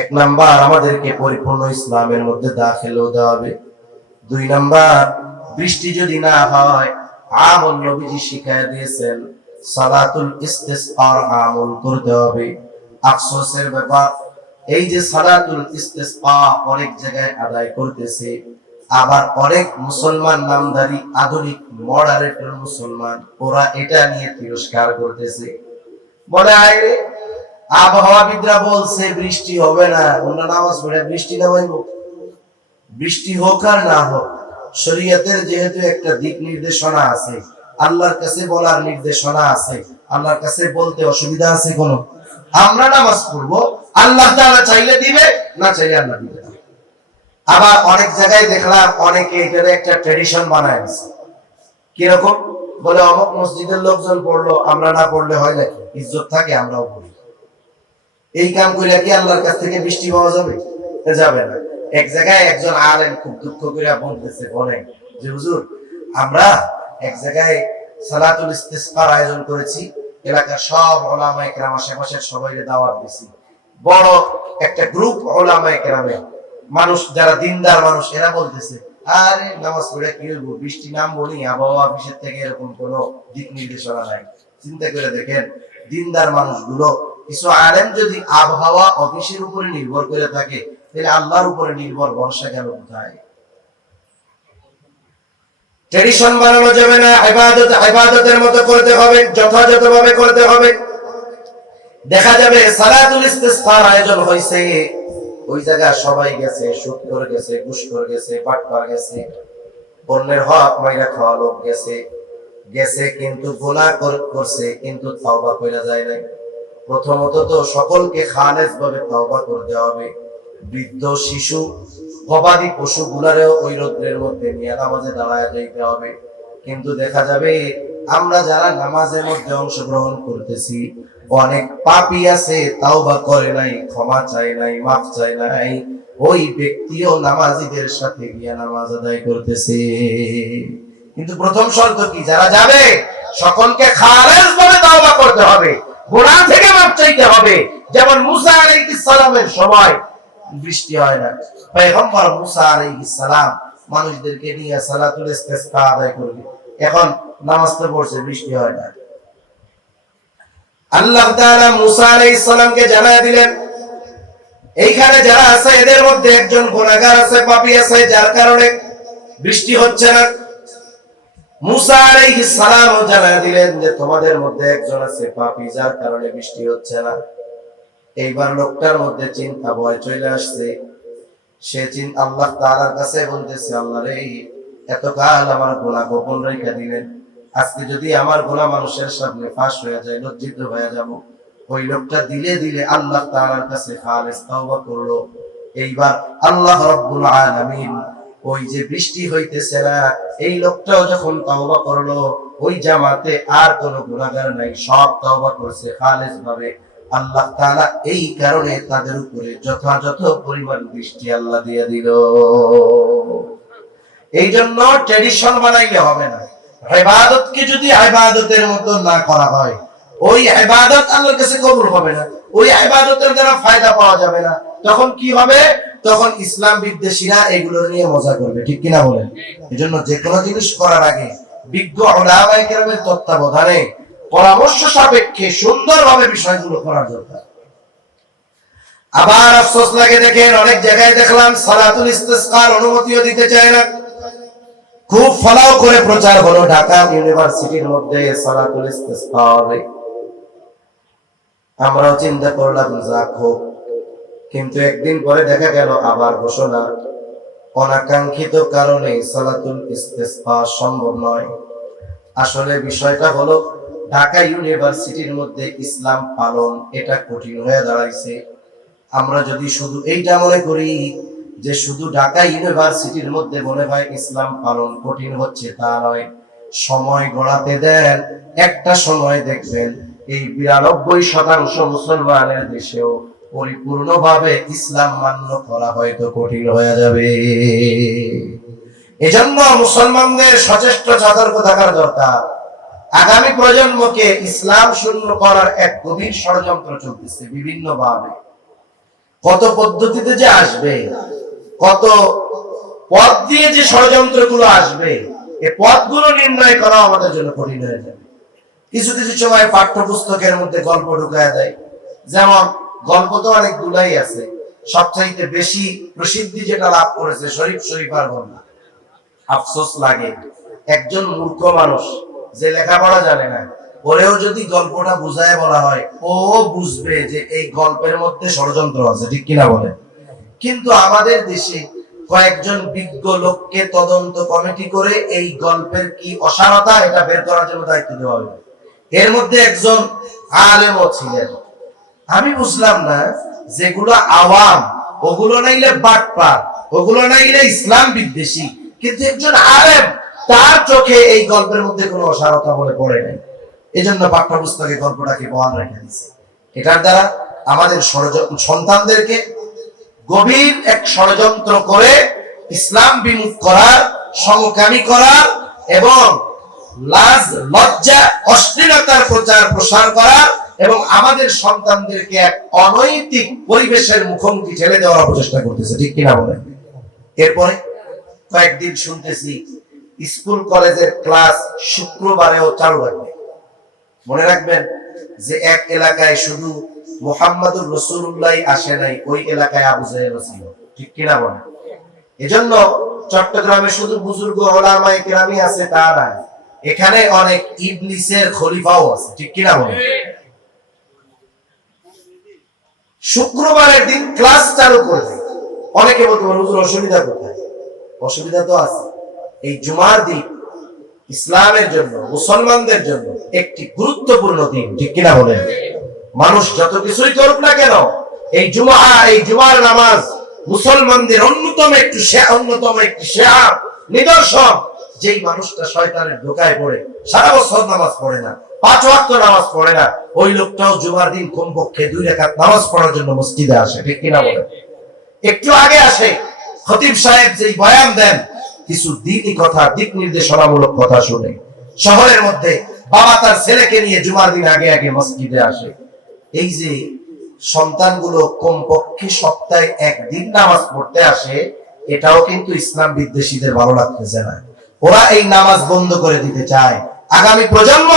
1 নাম্বার আমাদেরকে পরিপূর্ণ ইসলামের মধ্যে দাখিল হতে হবে। 2 নাম্বার, বৃষ্টি যদি না হয়, আমল নবীজি শিখায় দিয়েছেন সালাতুল ইস্তিসকার আমল করতে হবে। আফসোসের ব্যাপার, এই যে সালাতুল ইস্তিসকা অনেক জায়গায় আদায় করতেছে, আবার অনেক মুসলমান নামধারী আধুনিক মডারেটর মুসলমান ওরা এটা নিয়ে তিরস্কার করতেছে। বলে আরে আবহাওয়াবিদরা বলছে বৃষ্টি হবে না, অন্য নামাজ পড়ে বৃষ্টি নামাইব। বৃষ্টি হোক আর না হোক, শরীয়তের যেহেতু একটা দিক নির্দেশনা আছে, আল্লাহর কাছে বলার নির্দেশনা আছে, আল্লাহর কাছে বলতে অসুবিধা আছে কোন? আমরা নামাজ পড়বো, আল্লাহ তাআলা চাইলে দিবে, না চাইলে আল্লাহ দিবে না। আবার অনেক জায়গায় দেখলাম অনেকে এটারে একটা ট্র্যাডিশন বানায় দিচ্ছে। কিরকম? বলে অমুক মসজিদের লোকজন পড়লো, আমরা না পড়লে হয় নাকি? ইজ্জত থাকে, আমরাও পড়ি। এই কাম করে কি আল্লাহর কাছ থেকে বৃষ্টি পাওয়া যাবে? যাবে না। এক জায়গায় একজন আলেম খুব দুঃখ করে বলতেছে, বলে যে হুজুর, আমরা এক জায়গায় সালাতুল ইস্তিসকার আয়োজন করেছি, এলাকার সব উলামায়ে কেরাম আশেপাশের সবাইকে দাওয়াত দিছি। বড় একটা গ্রুপ উলামায়ে কেরামে মানুষ যারা দিনদার মানুষ, এরা বলতেছে আরে নামাজ পড়ে কি হইব, বৃষ্টি নাম বলি, আবহাওয়া অফিসের থেকে এরকম কোন দিক নির্দেশনা নাই। চিন্তা করে দেখেন, দিনদার মানুষগুলো, কিছু আলেম যদি আবহাওয়া অফিসের উপরে নির্ভর করে থাকে, তাহলে আল্লাহর উপরে নির্ভর ভরসা গেল কোথায়? ট্রেডিশন বানানো যাবে না, ইবাদত ইবাদতের মতো করতে হবে, যথাযথভাবে করতে হবে। দেখা যাবে সালাতুল ইস্তিসকার আয়োজন হইছে, ওই জায়গা সবাই গেছে, সুদ করে গেছে, ঘুষ করে গেছে, বাটপার গেছে, অন্যের হক মাইরা খাওয়া লোক গেছে, কিন্তু গুনাহ করছে, কিন্তু তওবা কইরা যায় নাই। প্রথমত তো সকলকে খালেস ভাবে তওবা করতে হবে। বৃদ্ধ, শিশু, গবাদি পশু গুলারেও ওই রোদ্রের মধ্যে নিয়ে নামাজে দাঁড়ায় যাইতে হবে। কিন্তু দেখা যাবে আমরা যারা নামাজের মধ্যে অংশগ্রহণ করতেছি, অনেক পাপী আছে, তাওবা করে নাই, ক্ষমা চায় নাই, মাফ চায় নাই, ওই ব্যক্তিও নামাজীদের সাথে গিয়ে নামাজ আদায় করতেছে। কিন্তু প্রথম শর্ত কি? যারা যাবে সকলকে খালেস ভাবে তাওবা করতে হবে, গুনাহ থেকে মাফ চাইতে হবে। যেমন মুসা আলাইহিস সালামের সময় বৃষ্টি হয় না, পয়গম্বর মুসা আলাইহিস সালাম মানুষদেরকে নিয়ে সালাতুল ইস্তিসকা আদায় করবে, এখন নামাজ তো পড়ছে, বৃষ্টি হয় না। আল্লাহ তাআলা মুসা আলাইহিস সালামকে জানায় দিলেন, এইখানে যারা আছে এদের মধ্যে একজন গুনাহগার আছে, পাপী আছে, যার কারণে বৃষ্টি হচ্ছে না। মুসা আলাইহিস সালাম জানায় দিলেন যে তোমাদের মধ্যে একজন আছে পাপী, যার কারণে বৃষ্টি হচ্ছে না। এইবার লোকটার মধ্যে চিন্তা ভয় চলে আসছে, সে আল্লাহ তাআলার কাছে বলতেছে, আল্লাহ রে, এতকাল আমার গুনাহ গোপন রেখে দিলেন, আজকে যদি আমার গুনাহ মানুষের সামনে ফাঁস হয়ে যায়, লজ্জিত হয়ে যাব। ওই লোকটা দিলে দিলে আল্লাহ তাআলার কাছে খালেস তওবা করলো। এইবার আল্লাহ রাব্বুল আলামিন ওই যে বৃষ্টি হইতেছে না, এই লোকটাও যখন তওবা করলো, ওই জামাতে আর কোনো গুনাহগার নাই, সব তওবা করছে খালেস ভাবে। আল্লাহ তাআলা এই কারণে তাদের উপরে যথাযথ পরিমাণ বৃষ্টি আল্লাহ দিয়ে দিল। এই জন্য ট্র্যাডিশন বানাইলে হবে না। ইবাদতকে যদি ইবাদতের মতো না করা হয়, ওই ইবাদত আল্লাহর কাছে কবুল হবে না, ওই ইবাদতের দ্বারা ফায়দা পাওয়া যাবে না। তখন কি হবে? তখন ইসলাম বিদ্বেষীরা এগুলো নিয়ে মজা করবে, ঠিক কিনা বলেন? এজন্য যে কোনো জিনিস করার আগে বিজ্ঞ উলামায়ে কেরামের তত্ত্বাবধানে পরামর্শ সাপেক্ষে সুন্দরভাবে বিষয়গুলো করার দরকার। আবার আফসোস লাগে, দেখেন অনেক জায়গায় দেখলাম সালাতুল ইস্তিসকার অনুমতিও দিতে চায় না। খুব ফলাও করে প্রচার হলো ঢাকা ইউনিভার্সিটির মধ্যে সালাতুল ইস্তিসকা হবে। আমরাও চিন্তা করলাম যাক হোক, কিন্তু একদিন পরে দেখা গেল আবার ঘোষণা, অনাকাঙ্ক্ষিত কারণে সালাতুল ইস্তিসকা সম্ভব নয়। আসলে বিষয়টা হলো ঢাকা ইউনিভার্সিটির মধ্যে ইসলাম পালন এটা কঠিন হয়ে দাঁড়াইছে। আমরা যদি শুধু এইটা মনে করি যে শুধু ঢাকা ইউনিভার্সিটির মধ্যে মনে হয় ইসলাম পালন কঠিন হচ্ছে, তা নয়। সময় গড়াতে দেন, একটা সময় দেখবেন এই 92% মুসলমানের দেশেও পরিপূর্ণভাবে ইসলাম মান্য করা হয়তো কঠিন হয়ে যাবে। এজন্য মুসলমানদের সচেষ্ট সতর্ক থাকার দরকার। আগামী প্রজন্মকে ইসলাম শূন্য করার এক গভীর ষড়যন্ত্র চলতেছে বিভিন্ন ভাবে। কত পদ্ধতিতে যে আসবে, কত পথ দিয়ে যে ষড়যন্ত্রগুলো আসবে, এই পথগুলো নির্ণয় করা আমাদের জন্য কঠিন হয়ে যাবে। কিছু কিছু সময় পাঠ্যপুস্তকের মধ্যে গল্প ঢুকায় দেয়, যেমন গল্প তো অনেকগুলাই আছে, সবচাইতে বেশি প্রসিদ্ধি যেটা লাভ করেছে শরীফ শরীফার গল্প। আফসোস লাগে, একজন মূর্খ মানুষ যে লেখাপড়া জানে না, ওরেও যদি গল্পটা বুঝায় বলা হয়, ও বুঝবে যে এই গল্পের মধ্যে ষড়যন্ত্র আছে, ঠিক কিনা বলে? কিন্তু আমাদের দেশে কয়েকজন বিজ্ঞ লোককে তদন্ত কমিটি করে এই গল্পের কি অসারতা এটা বের করার জন্য দায়িত্ব দেওয়া হবে। এর মধ্যে একজন আলেমও ছিলেন। আমি বুঝলাম না, যেগুলো আওয়াম ওগুলো নাইলে বাটপার, ওগুলো নাইলে ইসলাম বিদ্বেষী, কিন্তু একজন আলেম, তার চোখে এই গল্পের মধ্যে কোনো অসারতা বলে পড়ে নাই। এজন্য পাঠ্যপুস্তকে গল্পটাকে বহাল রেখে দিয়েছে। এটার দ্বারা আমাদের সন্তানদেরকে গভীর এক ষড়যন্ত্র করে ইসলাম বিমুখ করার, সমকামী করার এবং লাজ লজ্জা অশ্লীলতার প্রচার প্রসার করার এবং আমাদের সন্তানদেরকে এক অনৈতিক পরিবেশের মুখোমুখি ঠেলে দেওয়ার প্রচেষ্টা করতেছে, ঠিক কিনা বলেন? এরপরে কয়েকদিন শুনতেছি স্কুল কলেজের ক্লাস শুক্রবারেও চালু রাখবে। মনে রাখবেন যে এক এলাকায় শুধু মুহাম্মাদুর রাসূলুল্লাহ আসে নাই, ওই এলাকায় আবু জাহেল ছিল, ঠিক কিনা বলেন? এজন্য চট্টগ্রামে শুধু বুজুর্গ ওলামায়ে কেরামই আছে তা না, এখানে অনেক ইবলিসের খলিফাও আছে, ঠিক কিনা বলেন? শুক্রবারের দিন ক্লাস চালু করবে, অনেকে বলতে পারে হুজুর অসুবিধা কোথায়? অসুবিধা তো আছে। এই জুমার দিন ইসলামের জন্য, মুসলমানদের জন্য একটি গুরুত্বপূর্ণ দিন, ঠিক কিনা বলেন? মানুষ যত কিছুই করুক না কেন, এই জুমার নামাজ মুসলমানদের অন্যতম একটি শেয়ার নিদর্শন। যেই মানুষটা শয়তানের ধোঁকায় পড়ে সারা বছর নামাজ পড়ে না, 5 ওয়াক্ত নামাজ পড়ে না, ওই লোকটাও জুমার দিন কমপক্ষে 2 রাকাত নামাজ পড়ার জন্য মসজিদে আসে, ঠিক কিনা বলেন? একটু আগে আসে, খতিব সাহেব যেই বয়ান দেন, কিছু দ্বীনি কথা, দিক নির্দেশনামূলক কথা শুনে। শহরের মধ্যে বাবা তার ছেলেকে নিয়ে জুমার দিন আগে আগে মসজিদে আসে। এই যে সন্তানগুলো কমপক্ষে সপ্তাহে 1 দিন নামাজ পড়তে আসে, এটাও কিন্তু ইসলাম বিদ্বেষীদের ভালো লাগতেছে না। ওরা এই নামাজ বন্ধ করে দিতে চায়। আগামী প্রজন্ম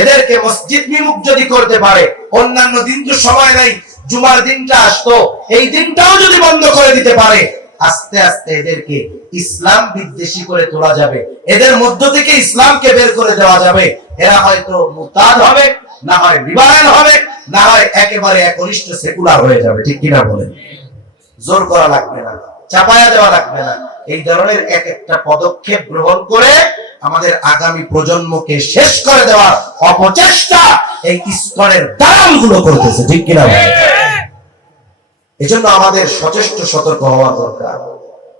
এদেরকে মসজিদ বিমুখ যদি করতে পারে, অন্যান্য দিন তো সময় নেই, জুমার দিনটা আসতো, এই দিনটাও যদি বন্ধ করে দিতে পারে, আস্তে আস্তে এদেরকে ইসলাম বিদ্বেষী করে তোলা যাবে, এদের মধ্য থেকে ইসলামকে বের করে দেওয়া যাবে। এরা হয়তো মুরতাদ হবে, না হয় বিবারায়ণ হবে, না হয় একেবারে একনিষ্ঠ সেকুলার হয়ে যাবে, ঠিক কিনা বলেন? জোর করা লাগবে না, চাপায়া দেওয়া লাগবে না। এই ধরনের এক একটা পদক্ষেপ গ্রহণ করে আমাদের আগামী প্রজন্মকে শেষ করে দেওয়ার অপচেষ্টা এই ইসলামের দালালগুলো করতেছে, ঠিক কিনা বলেন? এজন্য আমাদের সচেষ্ট সতর্ক হওয়া দরকার।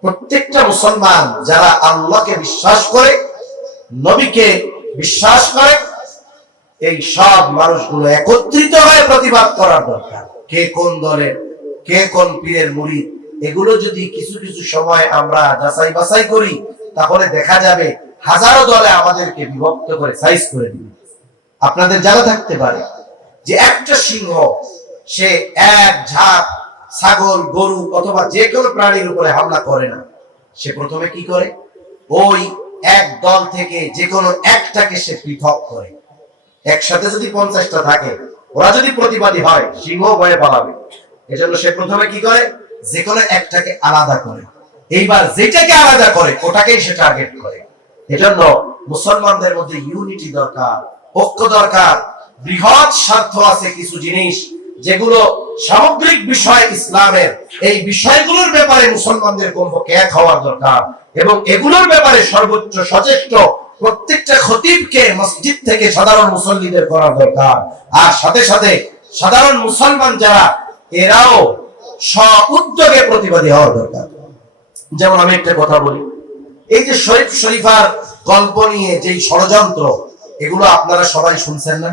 প্রত্যেকটা মুসলমান যারা আল্লাহকে বিশ্বাস করে, নবীকে বিশ্বাস করে, এই সব মানুষগুলো একত্রিত হয়ে প্রতিবাদ করার দরকার। কে কোন দলের, কে কোন পীরের মুরিদ, এগুলো যদি কিছু কিছু সময় আমরা যাচাই বাছাই করি, তাহলে দেখা যাবে হাজারো দলে আমাদেরকে বিভক্ত করে সাইজ করে দিবে। আপনাদের জানা থাকতে পারে যে একটা সিংহ সে এক ঝাঁক ছাগল, গরু অথবা যে কোনো প্রাণীর উপরে হামলা করে না। সে প্রথমে কি করে? ওই এক দল থেকে যে কোনো একটাকে সে পৃথক করে। একসাথে যদি 50টা থাকে, ওরা যদি প্রতিবাদী হয়, সিংহ ভয়ে পালাবে। এজন্য সে প্রথমে কি করে? যে কোনো একটাকে আলাদা করে। এইবার যেটাকে আলাদা করে ওটাকেই সে টার্গেট করে। এজন্য মুসলমানদের মধ্যে ইউনিটি দরকার, ঐক্য দরকার। বৃহৎ স্বার্থ আছে কিছু জিনিস যেগুলো সামগ্রিক বিষয় ইসলামের, এই বিষয়গুলোর ব্যাপারে মুসলমানদের কমপক্ষে এক হওয়ার দরকার, এবং এগুলোর ব্যাপারে সর্বোচ্চ সচেষ্ট প্রত্যেকটা খতিবকে মসজিদ থেকে সাধারণ মুসল্লিদের করা দরকার। আর সাথে সাথে সাধারণ মুসলমান যারা, এরাও স্ব-উদ্যোগে প্রতিবাদী হওয়ার দরকার। যেমন আমি একটা কথা বলি, এই যে শরীফ শরীফার গল্প নিয়ে যেই ষড়যন্ত্র, এগুলো আপনারা সবাই শুনছেন না?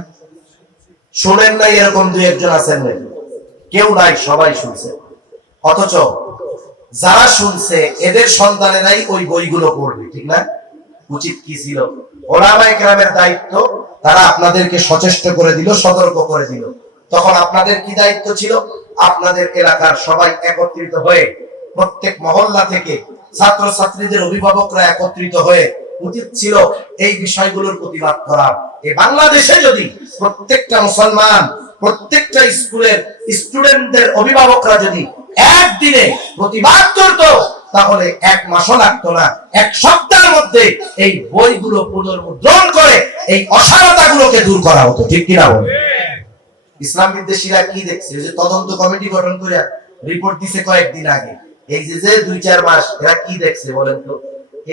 শুনেন নাই এরকম 2-1 জন আছেন নাকি? কেউ নাই, সবাই শুনছে। অথচ যারা শুনছে এদের সন্তানেরাই ওই বইগুলো পড়বে, ঠিক না? উচিত কি ছিল? ওলামায়ে কেরামের দায়িত্ব, তারা আপনাদেরকে সচেষ্ট করে দিল, সতর্ক করে দিল। তখন আপনাদের কি দায়িত্ব ছিল? আপনাদের এলাকার সবাই একত্রিত হয়ে, প্রত্যেক মহল্লা থেকে ছাত্র ছাত্রীদের অভিভাবকরা একত্রিত হয়ে উচিত ছিল এই বিষয়গুলোর প্রতিবাদ করা। এই বাংলাদেশে যদি প্রত্যেকটা মুসলমান, প্রত্যেকটা স্কুলের স্টুডেন্টদের অভিভাবকরা যদি একদিনে প্রতিবাদ করত, তাহলে 1 মাসও লাগতো না, 1 সপ্তাহের মধ্যে এই বইগুলো পুনর্মুদ্রণ করে এই অসারতাগুলোকে দূর করা হতো, ঠিক কিনা বলেন? ইসলাম বিদ্বেষীরা কি দেখছে? যে তদন্ত কমিটি গঠন করে রিপোর্ট দিছে কয়েকদিন আগে, এই যে 2-4 মাস, এরা কি দেখছে বলেন তো?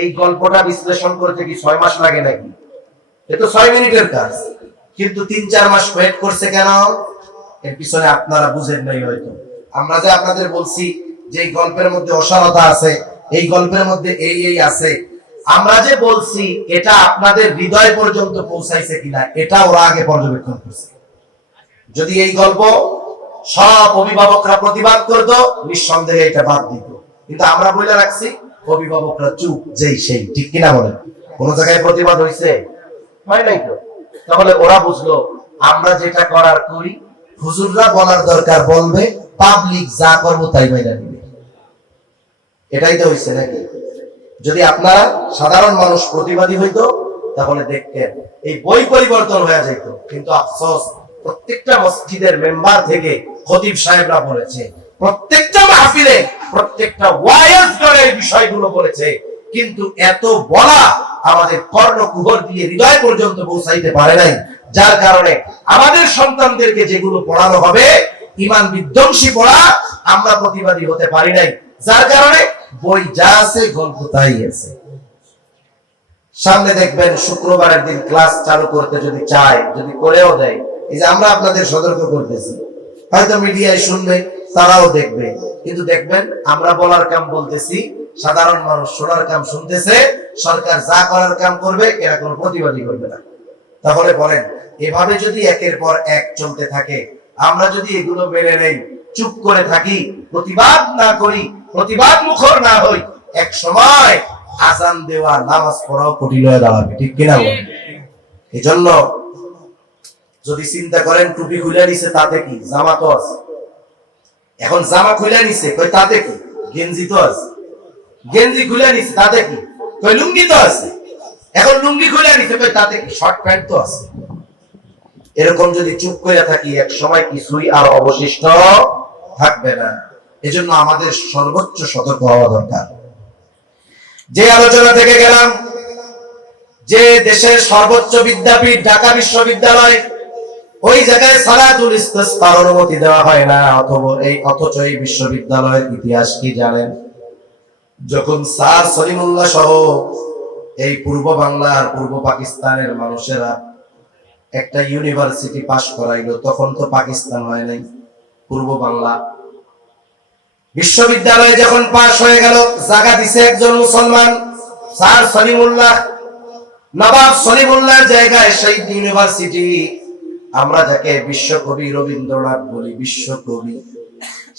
এই গল্পটা বিশ্লেষণ করতে কি 6 মাস লাগে নাকি? এ তো 6 মিনিটের কাজ, কিন্তু 3-4 মাস ওয়েট করছে কেন? এর পিছনে আপনারা বুঝেন নাই হয়তো। আমরা যে আপনাদের বলছি যে এই গল্পের মধ্যে অসারতা আছে, এই গল্পের মধ্যে এই আছে, আমরা যে বলছি এটা আপনাদের হৃদয় পর্যন্ত পৌঁছাইছে কিনা, এটা ওরা আগে পর্যবেক্ষণ করছে। যদি এই গল্প সব অভিভাবকরা প্রতিবাদ করতো, নিঃসন্দেহে এটা বাদ দিত। কিন্তু আমরা বলে রাখছি, অভিভাবকরা চুপ, যেই সেই, ঠিক কিনা বলেন? কোন জায়গায় প্রতিবাদ হয়েছে? হয় নাই তো। তাহলে ওরা বুঝলো আমরা যেটা করার করি, হুজুররা বলার দরকার বলবে, পাবলিক যা করবো তাই মেনে নিবে। এটাই তো হয়েছে নাকি? যদি আপনারা সাধারণ মানুষ প্রতিবাদী হইতো, তাহলে দেখতেন এই বই পরিবর্তন হয়ে যেত। কিন্তু আফসোস, প্রত্যেকটা মসজিদের মেম্বার থেকে খতিব সাহেবরা বলেছে, প্রত্যেকটা মাহফিলে, প্রত্যেকটা ওয়াইজ করে এই বিষয়গুলো বলেছে। কিন্তু এত বলা আমাদের কর্ণকুহর দিয়ে হৃদয় পর্যন্ত পৌঁছাইতে পারে নাই, যার কারণে আমাদের সন্তানদেরকে যেগুলো পড়ানো হবে ঈমান বিধ্বংসী পড়া, আমরা প্রতিবাদী হতে পারি নাই, যার কারণে বই যা আছে গল্প তাই আছে। সামনে দেখবেন শুক্রবারের দিন ক্লাস চালু করতে যদি চায়, যদি করেও দেয়, এই যে আমরা আপনাদের সতর্ক করতেছি, হয়তো মিডিয়ায় শুনবে, তারাও দেখবে, কিন্তু দেখবেন আমরা বলার কাম বলতেছি, সাধারণ মানুষ শোনার কাম শুনতেছে, সরকার যা করার কাম করবে এরা কোনো প্রতিবাদী করবে না। তাহলে বলেন, এভাবে যদি একের পর এক চলতে থাকে, আমরা যদি এগুলো মেনে নেই, চুপ করে থাকি, প্রতিবাদ না করি, প্রতিবাদ মুখর না হই, এক সময় আজান দেওয়া, নামাজ পড়াও কঠিন হয়ে দাঁড়াবে, ঠিক কিনা? এই জন্য যদি চিন্তা করেন টুপি খুলে নিছে তাতে কি, জামা তো আছে, এখন জামা খুলে নিছে কই তাতে কি, গেঞ্জি তো আছে, গেঞ্জি খুলে নিছে তাতে কি, কই লুঙ্গি তো আছে, এখন লুঙ্গি খুলে নিছে কই তাতে কি, শর্ট প্যান্ট তো আছে। এরকম যদি চুপ করে থাকি, এক সময় কিছুই আর অবশিষ্ট থাকবে না। এজন্য আমাদের সর্বোচ্চ সতর্ক হওয়া দরকার। যে আলোচনা থেকে গেলাম, যে দেশের সর্বোচ্চ বিদ্যাপীঠ ঢাকা বিশ্ববিদ্যালয়, ওই জায়গায় সালাতুল ইস্তিসকার অনুমতি দেওয়া হয় না, অথচ এই বিশ্ববিদ্যালয়ের ইতিহাস কি জানেন? যখন স্যার সলিমুল্লাহ সহ এই পূর্ব বাংলার, পূর্ব পাকিস্তানের মানুষেরা একটা ইউনিভার্সিটি পাশ করাইলো, তখন তো পাকিস্তান হয় নাই, পূর্ব বাংলা। বিশ্ববিদ্যালয়ে যখন পাশ হয়ে গেল, জায়গা দিছে একজন মুসলমান, স্যার সলিমুল্লাহ, নবাব সলিমুল্লাহর জায়গায় সেই ইউনিভার্সিটি। আমরা যাকে বিশ্বকবি রবীন্দ্রনাথ বলি, বিশ্বকবি,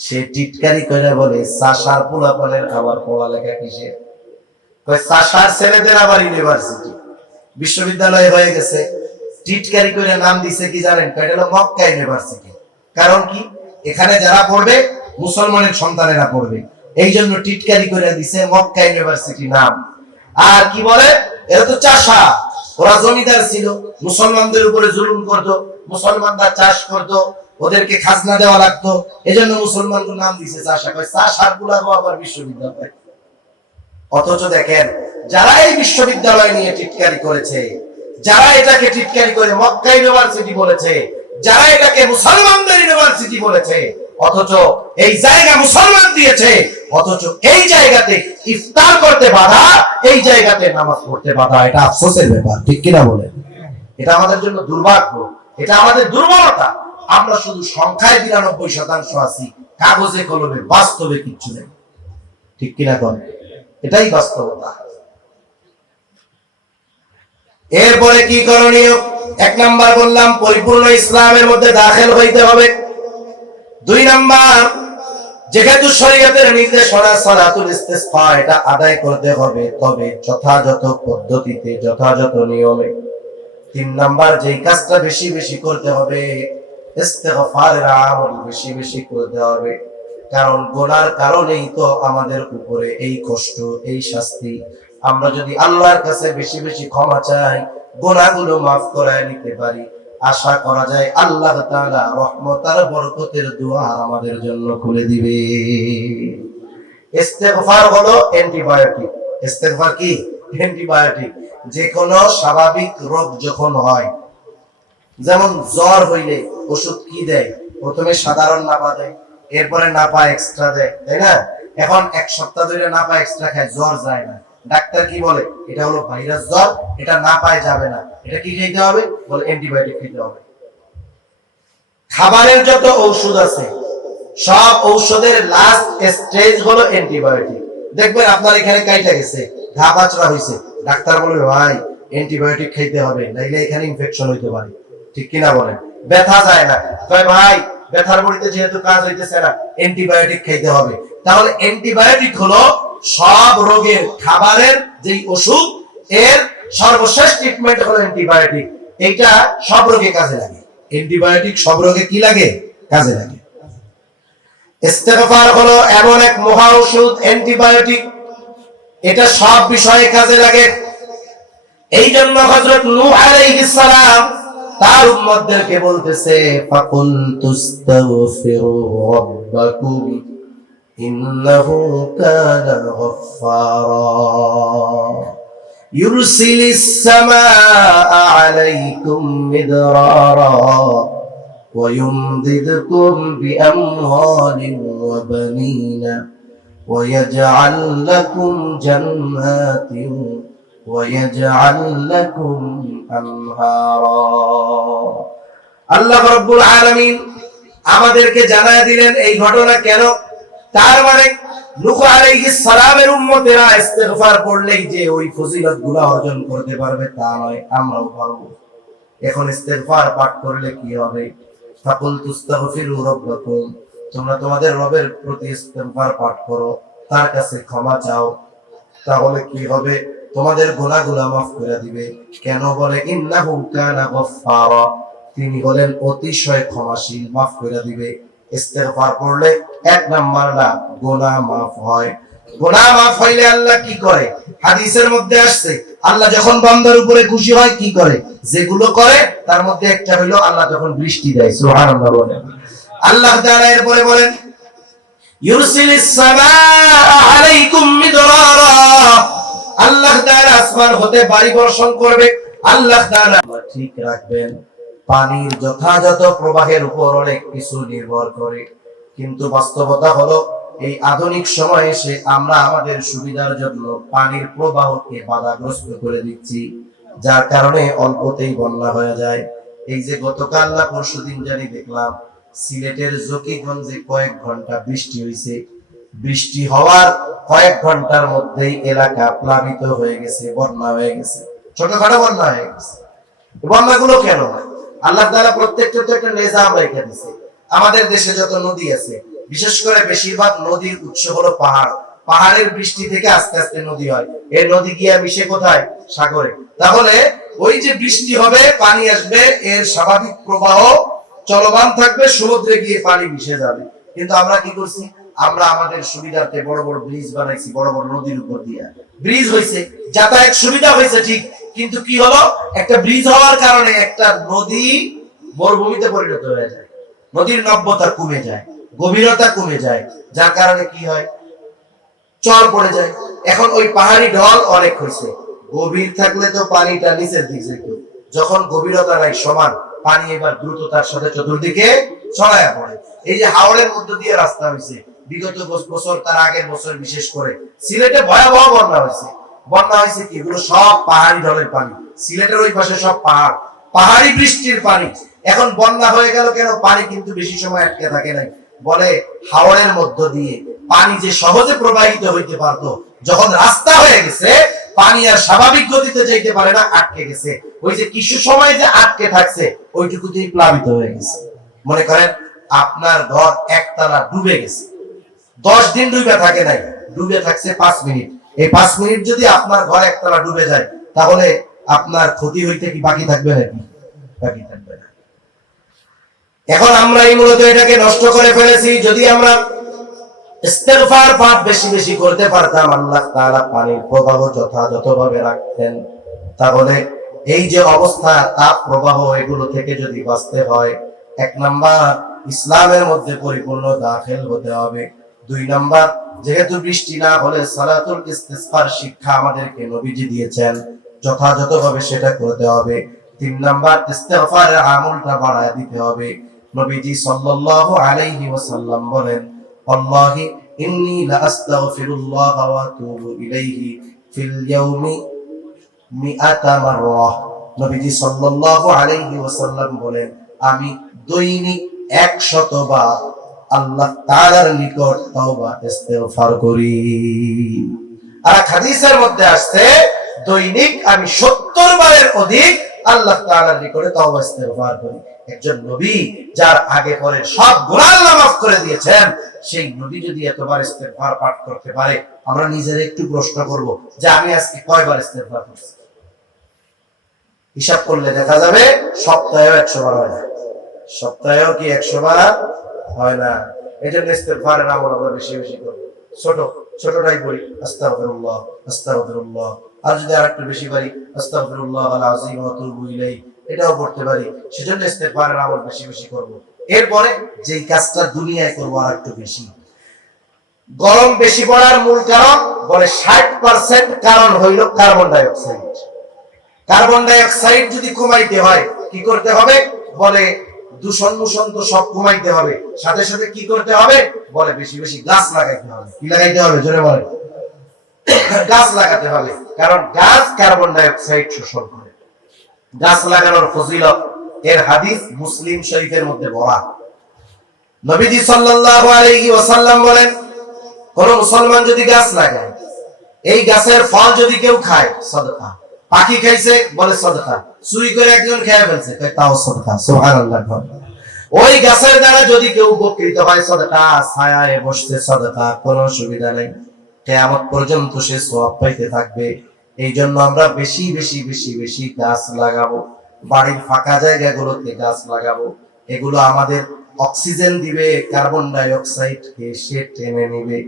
সে টিটকারি করে বলে চাষার পোলাপানের আবার পড়ালেখা কিসে, চাষার ছেলেদের আবার ইউনিভার্সিটি, বিশ্ববিদ্যালয় হয়ে গেছে। টিটকারি করে নাম দিছে কি জানেন? এটা হলো মক্কা ইউনিভার্সিটি। কারণ কি, এখানে যারা পড়বে মুসলমানের সন্তানেরা পড়বে, এই জন্য টিটকারি করে দিছে মক্কা ইউনিভার্সিটি নাম। আর কি বলে, এরা তো চাষা, ওরা জমিদার ছিল, মুসলমানদের উপরে জুলুম করতো, মুসলমানরা চাষ করতো, ওদেরকে খাজনা দেওয়া লাগতো, এজন্য মুসলমানদের নাম দিছে চাষা। চাষার গুলাবো আবার বিশ্ববিদ্যালয়। অথচ দেখেন, যারা এই বিশ্ববিদ্যালয় নিয়ে টিটকারি করেছে, যারা এটাকে টিটকারি করে মক্কা ইউনিভার্সিটি বলেছে, যারা এটাকে মুসলমানদের ইউনিভার্সিটি বলেছে, অথচ এই জায়গা মুসলমান দিয়েছে, অথচ এই জায়গাতে ইফতার করতে বাধা, এই জায়গাতে নামাজ পড়তে বাধা। এটা আফসোসের ব্যাপার, ঠিক কিনা বলেন? এটা আমাদের জন্য দুর্ভাগ্য, এটা আমাদের দুর্বলতা। আমরা শুধু সংখ্যায় 92% আছি, কাগজে কলমে বাস্তবে কিচ্ছু নেই, ঠিক কিনা বলেন? এটাই বাস্তবতা। এরপরে কি করণীয়? 1 নাম্বার বললাম, পরিপূর্ণ ইসলামের মধ্যে দাখিল হইতে হবে। 2 নাম্বার, যেহেতু শরীয়তের নির্দেশনা সালাতুল ইস্তিসকা, এটা আদায় করতে হবে, তবে যথাযথ পদ্ধতিতে, যথাযথ নিয়মে। 3 নাম্বার, যেই কাজটা বেশি বেশি করতে হবে, ইস্তিগফারের আমল বেশি বেশি করতে হবে। কারণ গুনার কারণেই তো আমাদের উপরে এই কষ্ট, এই শাস্তি। আমরা যদি আল্লাহর কাছে বেশি বেশি ক্ষমা চাই, গুনাহগুলো মাফ করায় নিতে পারি, আশা করা যায় আল্লাহ তাআলা রহমত আর বরকতের দুয়ার আমাদের জন্য খুলে দিবে। ইস্তিগফার হলো অ্যান্টিবায়োটিক। ইস্তিগফার কি? অ্যান্টিবায়োটিক। যে কোনো স্বাভাবিক রোগ যখন হয়, যেমন জ্বর হইলে ওষুধ কি দেয়? প্রথমে সাধারণ নাপা দেয়, এরপরে নাপা এক্সট্রা দেয়, তাই না? এখন 1 সপ্তাহ ধরে নাপা এক্সট্রা খায়, জ্বর যায় না। ডাক্তার কি বলে? এটা হলো ভাইরাস জ্বর, এটা না পায় যাবে না, এটা কি খেতে হবে? বলে অ্যান্টিবায়োটিক খেতে হবে। খাবারের যত ঔষধ আছে, সব ঔষধের লাস্ট স্টেজ হলো অ্যান্টিবায়োটিক। দেখবেন আপনার এখানে কাইটা গেছে, ঘা পাচড়া হইছে, ডাক্তার বলবে ভাই অ্যান্টিবায়োটিক খেতে হবে, নাইলে এখানে ইনফেকশন হইতে পারে, ঠিক কিনা বলেন? ব্যথা যায় না, কয় ভাই ব্যথার বড়িতে যেহেতু কাজ হইতেছে না, অ্যান্টিবায়োটিক খেতে হবে। তাহলে অ্যান্টিবায়োটিক হলো সব রোগের খাবারের যেই ওষুধ, এর সর্বশেষ ট্রিটমেন্ট হলো অ্যান্টিবায়োটিক। এইটা সব রোগে কাজে লাগে। অ্যান্টিবায়োটিক সব রোগে কি লাগে? কাজে লাগে। ইস্তিগফার হলো এমন এক মহা ঔষধ, অ্যান্টিবায়োটিক, এটা সব বিষয়ে কাজে লাগে। এই জন্য হযরত নূহ আলাইহিস সালাম তার উম্মতদেরকে বলতেছে, ফাকুল তুস্তাগফিরু রাব্বাকুম ইন্নাহু কানা গফফারা ইউরসিলিস সামাআ আলাইকুম মিদরারা ওয়া ইউমদিদকুম বিআমওয়ালিন ওয়া বানিনা ওয়া ইয়াজআল লাকুম জান্নাতিন ওয়া ইয়াজআল লাকুম আনহারা। আল্লাহ রাব্বুল আলামিন আমাদেরকে জানায় দিলেন এই ঘটনা কেন। তার মানে নূহ আলাইহিস সালামের উম্মতেরা ইস্তিগফার করলেই যে ওই ফজিলতগুলো অর্জন করতে পারবে তা নয়, আমরাও পারবো। এখন ইস্তিগফার পাঠ করলে কি হবে? ফাকুল তুস্তাগফিরু রাব্বাকুম, তোমরা তোমাদের রবের প্রতি ইস্তিগফার পাঠ করো, তার কাছে ক্ষমা চাও, তাহলে কি হবে? তোমাদের গুনাহগুলো মাফ করে দিবে। কেন বলে ইন্নাহু কানা গফফারা, তিনি হলেন অতিশয় ক্ষমাশীল, মাফ করে দিবে। ইস্তিগফার করলে এক নাম্বার না গুনাহ মাফ হয়। গুনাহ মাফ হইলে আল্লাহ কি করে? হাদিসের মধ্যে আসছে আল্লাহ যখন বান্দার উপরে খুশি হয় কি করে? যেগুলো করে তার মধ্যে একটা হলো আল্লাহ যখন বৃষ্টি দেয়। সুবহানাল্লাহ বলেন। আল্লাহ তাআলা এরপরে বলেন ইউরসিলিস সামাআ আলাইকুম মিদরারা, আল্লাহ তাআলা আসমান হতে বাড়ি বর্ষণ করবে। আল্লাহ তাআলা ঠিক রাখবেন। পানির যথাযথ প্রবাহের উপর অনেক কিছু নির্ভর করে, কিন্তু বাস্তবতা হলো এই আধুনিক সময়ে এসে আমরা আমাদের সুবিধার জন্য পানির প্রবাহকে বাধাগ্রস্ত করে দিচ্ছি, যার কারণে অল্পতেই বন্যা হয়ে যায়। এই যে গতকাল না পরশুদিন জানি দেখলাম সিলেটের জকিগঞ্জে কয়েক ঘন্টা বৃষ্টি হয়েছে। বৃষ্টি হওয়ার কয়েক ঘন্টার মধ্যেই এলাকা প্লাবিত হয়ে গেছে, বন্যা হয়ে গেছে, ছোটখাটো বন্যা হয়ে গেছে। বন্যাগুলো কেন হয়? আল্লাহ তাআলা প্রত্যেকটা তো একটা নিজাম রেখে দিয়েছে। আমাদের দেশে যত নদী আছে, বিশেষ করে বেশিরভাগ নদীর উৎস হলো পাহাড়। পাহাড়ের বৃষ্টি থেকে আস্তে আস্তে নদী হয়। এই নদী গিয়ে মিশে কোথায়? সাগরে। তাহলে ওই যে বৃষ্টি হবে, পানি আসবে, এর স্বাভাবিক প্রবাহ চলমান থাকবে, সমুদ্রে গিয়ে পানি মিশে যাবে। কিন্তু আমরা কি করছি? আমরা আমাদের সুবিধার্থে বড় বড় ব্রিজ বানাইছি, বড় বড় নদীর উপর দিয়ে। ব্রিজ হয়েছে, যাতায়াত সুবিধা হয়েছে ঠিক, কিন্তু কি হলো? একটা ব্রিজ হওয়ার কারণে একটা নদী মরুভূমিতে পরিণত হয়ে যায়, নদীর নব্যতা কমে যায়, গভীরতা কমে যায়, যার কারণে কি হয়? চর পড়ে যায়। এখন ওই পাহাড়ি ঢল অনেক হয়েছে, গভীর থাকলে তো পানিটা নিচের দিকে যেত, যখন গভীরতা নাই সমান, পানি এবার দ্রুততার সাথে চতুর্দিকে ছড়ায়া পড়ে। এই যে হাওড়ের মধ্য দিয়ে রাস্তা হয়েছে, বিগত বছর তার আগের বছর বিশেষ করে সিলেটে ভয়াবহ বন্যা হয়েছে। বন্যা হয়েছে কি? এগুলো সব পাহাড়ি ঢলের পানি, সিলেটের ওই পাশে সব পাহাড়, পাহাড়ি বৃষ্টির পানি। এখন বন্যা হয়ে গেল কেন? পানি কিন্তু বেশি সময় আটকে থাকে নাই। বলে হাওড়ের মধ্য দিয়ে পানি যে সহজে প্রবাহিত হইতে পারতো, যখন রাস্তা হয়ে গেছে পানি আর স্বাভাবিক গতিতে যাইতে পারে না, আটকে গেছে। ওই যে কিছু সময় যে আটকে থাকছে ওইটুকুতেই প্লাবিত হয়ে গেছে। মনে করেন আপনার ঘর একতলা ডুবে গেছে, 10 দিন ডুবে থাকে নাই, ডুবে থাকছে 5 মিনিট। এই 5 মিনিট যদি আপনার ঘর একতলা ডুবে যায়, তাহলে আপনার ক্ষতি হইতে কি বাকি থাকবে নাকি? বাকি থাকবে না। এখন আমরা এই মূলত এটাকে নষ্ট করে ফেলেছি। যদি আমরা ইস্তিগফার পাঠ বেশি বেশি করতে পারতাম, আল্লাহ তাআলা পানির প্রবাহ যথাযথভাবে রাখতেন, তাহলে এই যে অবস্থা তাপ প্রবাহ এগুলো থেকে যদি বাঁচতে হয়, 1 নাম্বার ইসলামের মধ্যে পরিপূর্ণ দাখিল হতে হবে। 2 নাম্বার, যেহেতু বৃষ্টি না হলে সালাতুল ইস্তিসকার শিক্ষা আমাদেরকে নবীজি দিয়েছেন, যথাযথভাবে সেটা করতে হবে। 3 নাম্বার, ইস্তিগফারের আমলটা বাড়ায় দিতে হবে। নবীজি সাল্লাল্লাহু আলাইহি ওয়াসাল্লাম বলেন, আল্লাহি ইন্নী লা আস্তাগফিরুল্লাহ ওয়া আতুবু ইলাইহি ফিল ইয়াউমি 100 মাররা। নবীজি সাল্লাল্লাহু আলাইহি ওয়াসাল্লাম বলেন, আমি দৈনিক 100 বার আল্লাহ তাআলার নিকট তওবা ইস্তিগফার করি। আর হাদিসের মধ্যে আসছে দৈনিক আমি 70 বারের অধিক আল্লাহ তাআলার নিকটে তওবা ইস্তিগফার করি। একজন নবী যার আগে পরে সব গুনাহ আল্লাহ মাফ করে দিয়েছেন, সেই নবী যদি এতবার ইস্তিগফার পাঠ করতে পারে, আমরা নিজেরা একটু প্রশ্ন করব যে আমি আজকে কয়বার ইস্তিগফার করছি? হিসাব করলে দেখা যাবে সপ্তাহেও 100 বার হয় না। সপ্তাহেও কি 100 বার হয় না। এই জন্য ইস্তিগফারের আমল আমরা বেশি বেশি করব। ছোটটাই করি, আস্তাগফিরুল্লাহ আস্তাগফিরুল্লাহ, আর যদি আরেকটু বেশি পারি আস্তাগফিরুল্লাহ আল আযীম ওয়া আতুবু ইলাইহি, এটাও করতে পারি। সেজন্য ইস্তিগফারের আমল বেশি বেশি করব। এরপরে যেই কাজটা দুনিয়ায় করব আর একটু বেশি। গরম বেশি পড়ার মূল কারণ বলে 60% কারণ হইল carbon die oxide. Carbon die oxide যদি কমাইতে হয় কি করতে হবে? বলে দূষণ তো সব কমাইতে হবে, সাথে সাথে কি করতে হবে? বলে বেশি বেশি গাছ লাগাইতে হবে। কি লাগাইতে হবে? জোরে বলে। গাছ লাগাতে হবে, কারণ গাছ কার্বন ডাই অক্সাইড শোষণ করে। গাছ লাগানোর ফজিলত এর হাদিস মুসলিম শরীফের মধ্যে বলা। নবীজি সাল্লাল্লাহু আলাইহি ওয়াসাল্লাম বলেন, কোন মুসলমান যদি গাছ লাগায়, এই গাছের ফল যদি কেউ খায় সাদকা। পাখি খাইছে বলে সাদকা, চুরি করে একজন খেয়ে ফেলছে তাও সাদকা। সুবহানাল্লাহ। ওই গাছের দ্বারা যদি কেউ উপকৃত হয় সাদকা, ছায়ায় বসতে সাদকা, কোনো অসুবিধা নেই, কিয়ামত পর্যন্ত সে সওয়াব পাইতে থাকবে। এই জন্য আমরা বেশি বেশি বেশি বেশি গাছ লাগাবো, বাড়ির ফাঁকা জায়গাগুলোতে গাছ লাগাবো। এগুলো আমাদের অক্সিজেন দিবে, কার্বন ডাই অক্সাইড কে সে টেনে নিবে।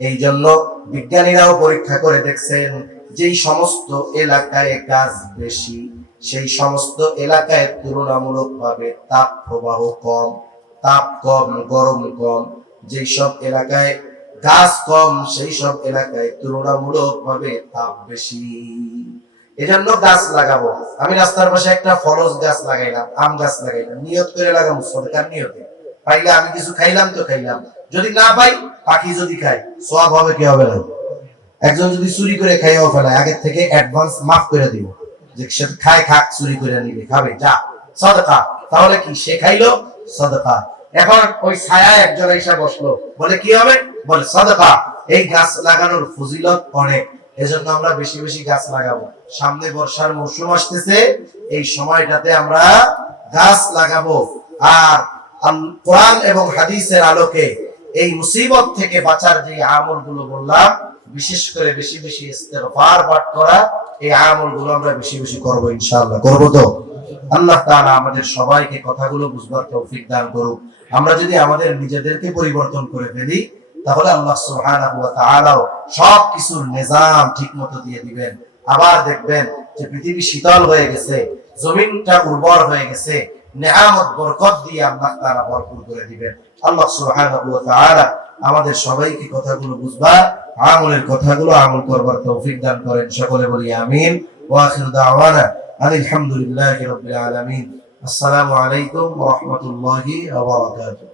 এই জন্য বিজ্ঞানীরাও পরীক্ষা করে দেখছেন, যেই সমস্ত এলাকায় গাছ বেশি সেই সমস্ত এলাকায় তুলনামূলকভাবে তাপ প্রবাহ কম, তাপ কম, গরম কম। যেই সব এলাকায় গাছ কম সেই সব এলাকায় তুলনামূলকভাবে তাপ বেশি। এজন্য গাছ লাগাবো। আমি রাস্তার পাশে একটা ফলজ গাছ লাগাইলাম, আম গাছ লাগাইলাম, নিয়ত করে লাগাবো সরকার নিয়তে। পাইলে আমি কিছু খাইলাম তো খাইলাম, যদি না পাই পাখি যদি খায় সওয়াব হবে কি হবে না? একজন যদি চুরি করে খাইও ফেলায়, আগে থেকে অ্যাডভান্স মাফ করে দিব, যে সে খায় খাক, চুরি করে নিবে, খাবে, যা সাদকা। তাহলে কি সে খাইলো সাদকা। এখন ওই ছায়ায় একজন এসে বসলো, বলে কি হবে? বলে সাদকা। এই গাছ লাগানোর ফজিলত অনেক, এজন্য আমরা বেশি বেশি গাছ লাগাবো। সামনে বর্ষার মৌসুম আসতেছে, এই সময়টাতে আমরা গাছ লাগাবো। আর কোরআন এবং হাদিসের আলোকে এই মুসিবত থেকে বাঁচার যে আমলগুলো বললাম, বিশেষ করে বেশি বেশি ইস্তেগফার পাঠ করা, এই আমলগুলো আমরা বেশি বেশি করব ইনশাআল্লাহ। করব তো? আল্লাহ তাআলা আমাদের সবাইকে কথাগুলো বুঝবার তৌফিক দান করুক। আমরা যদি আমাদের নিজেদেরকে পরিবর্তন করে ফেলি, তাহলে আল্লাহ সুবহানাহু ওয়া তাআলা সব কিছুর নিজাম ঠিকমতো দিয়ে দিবেন। আবার দেখবেন যে পৃথিবী শীতল হয়ে গেছে, জমিনটা উর্বর হয়ে গেছে, নেয়ামত বরকত দিয়ে আল্লাহ তাআলা ভরপুর করে দিবেন। আল্লাহ সুবহানাহু ওয়া তাআলা আমাদের সবাইকে কথাগুলো বুঝবার, আমলের কথাগুলো আমল করবার তৌফিক দান করেন। সকলে বলি আমিন। ওয়া আখিরু দাওয়ানা আলহামদুলিল্লাহি রাব্বিল আলামিন। আসসালামু আলাইকুম ওয়া রাহমাতুল্লাহি ওয়া বারাকাতুহু।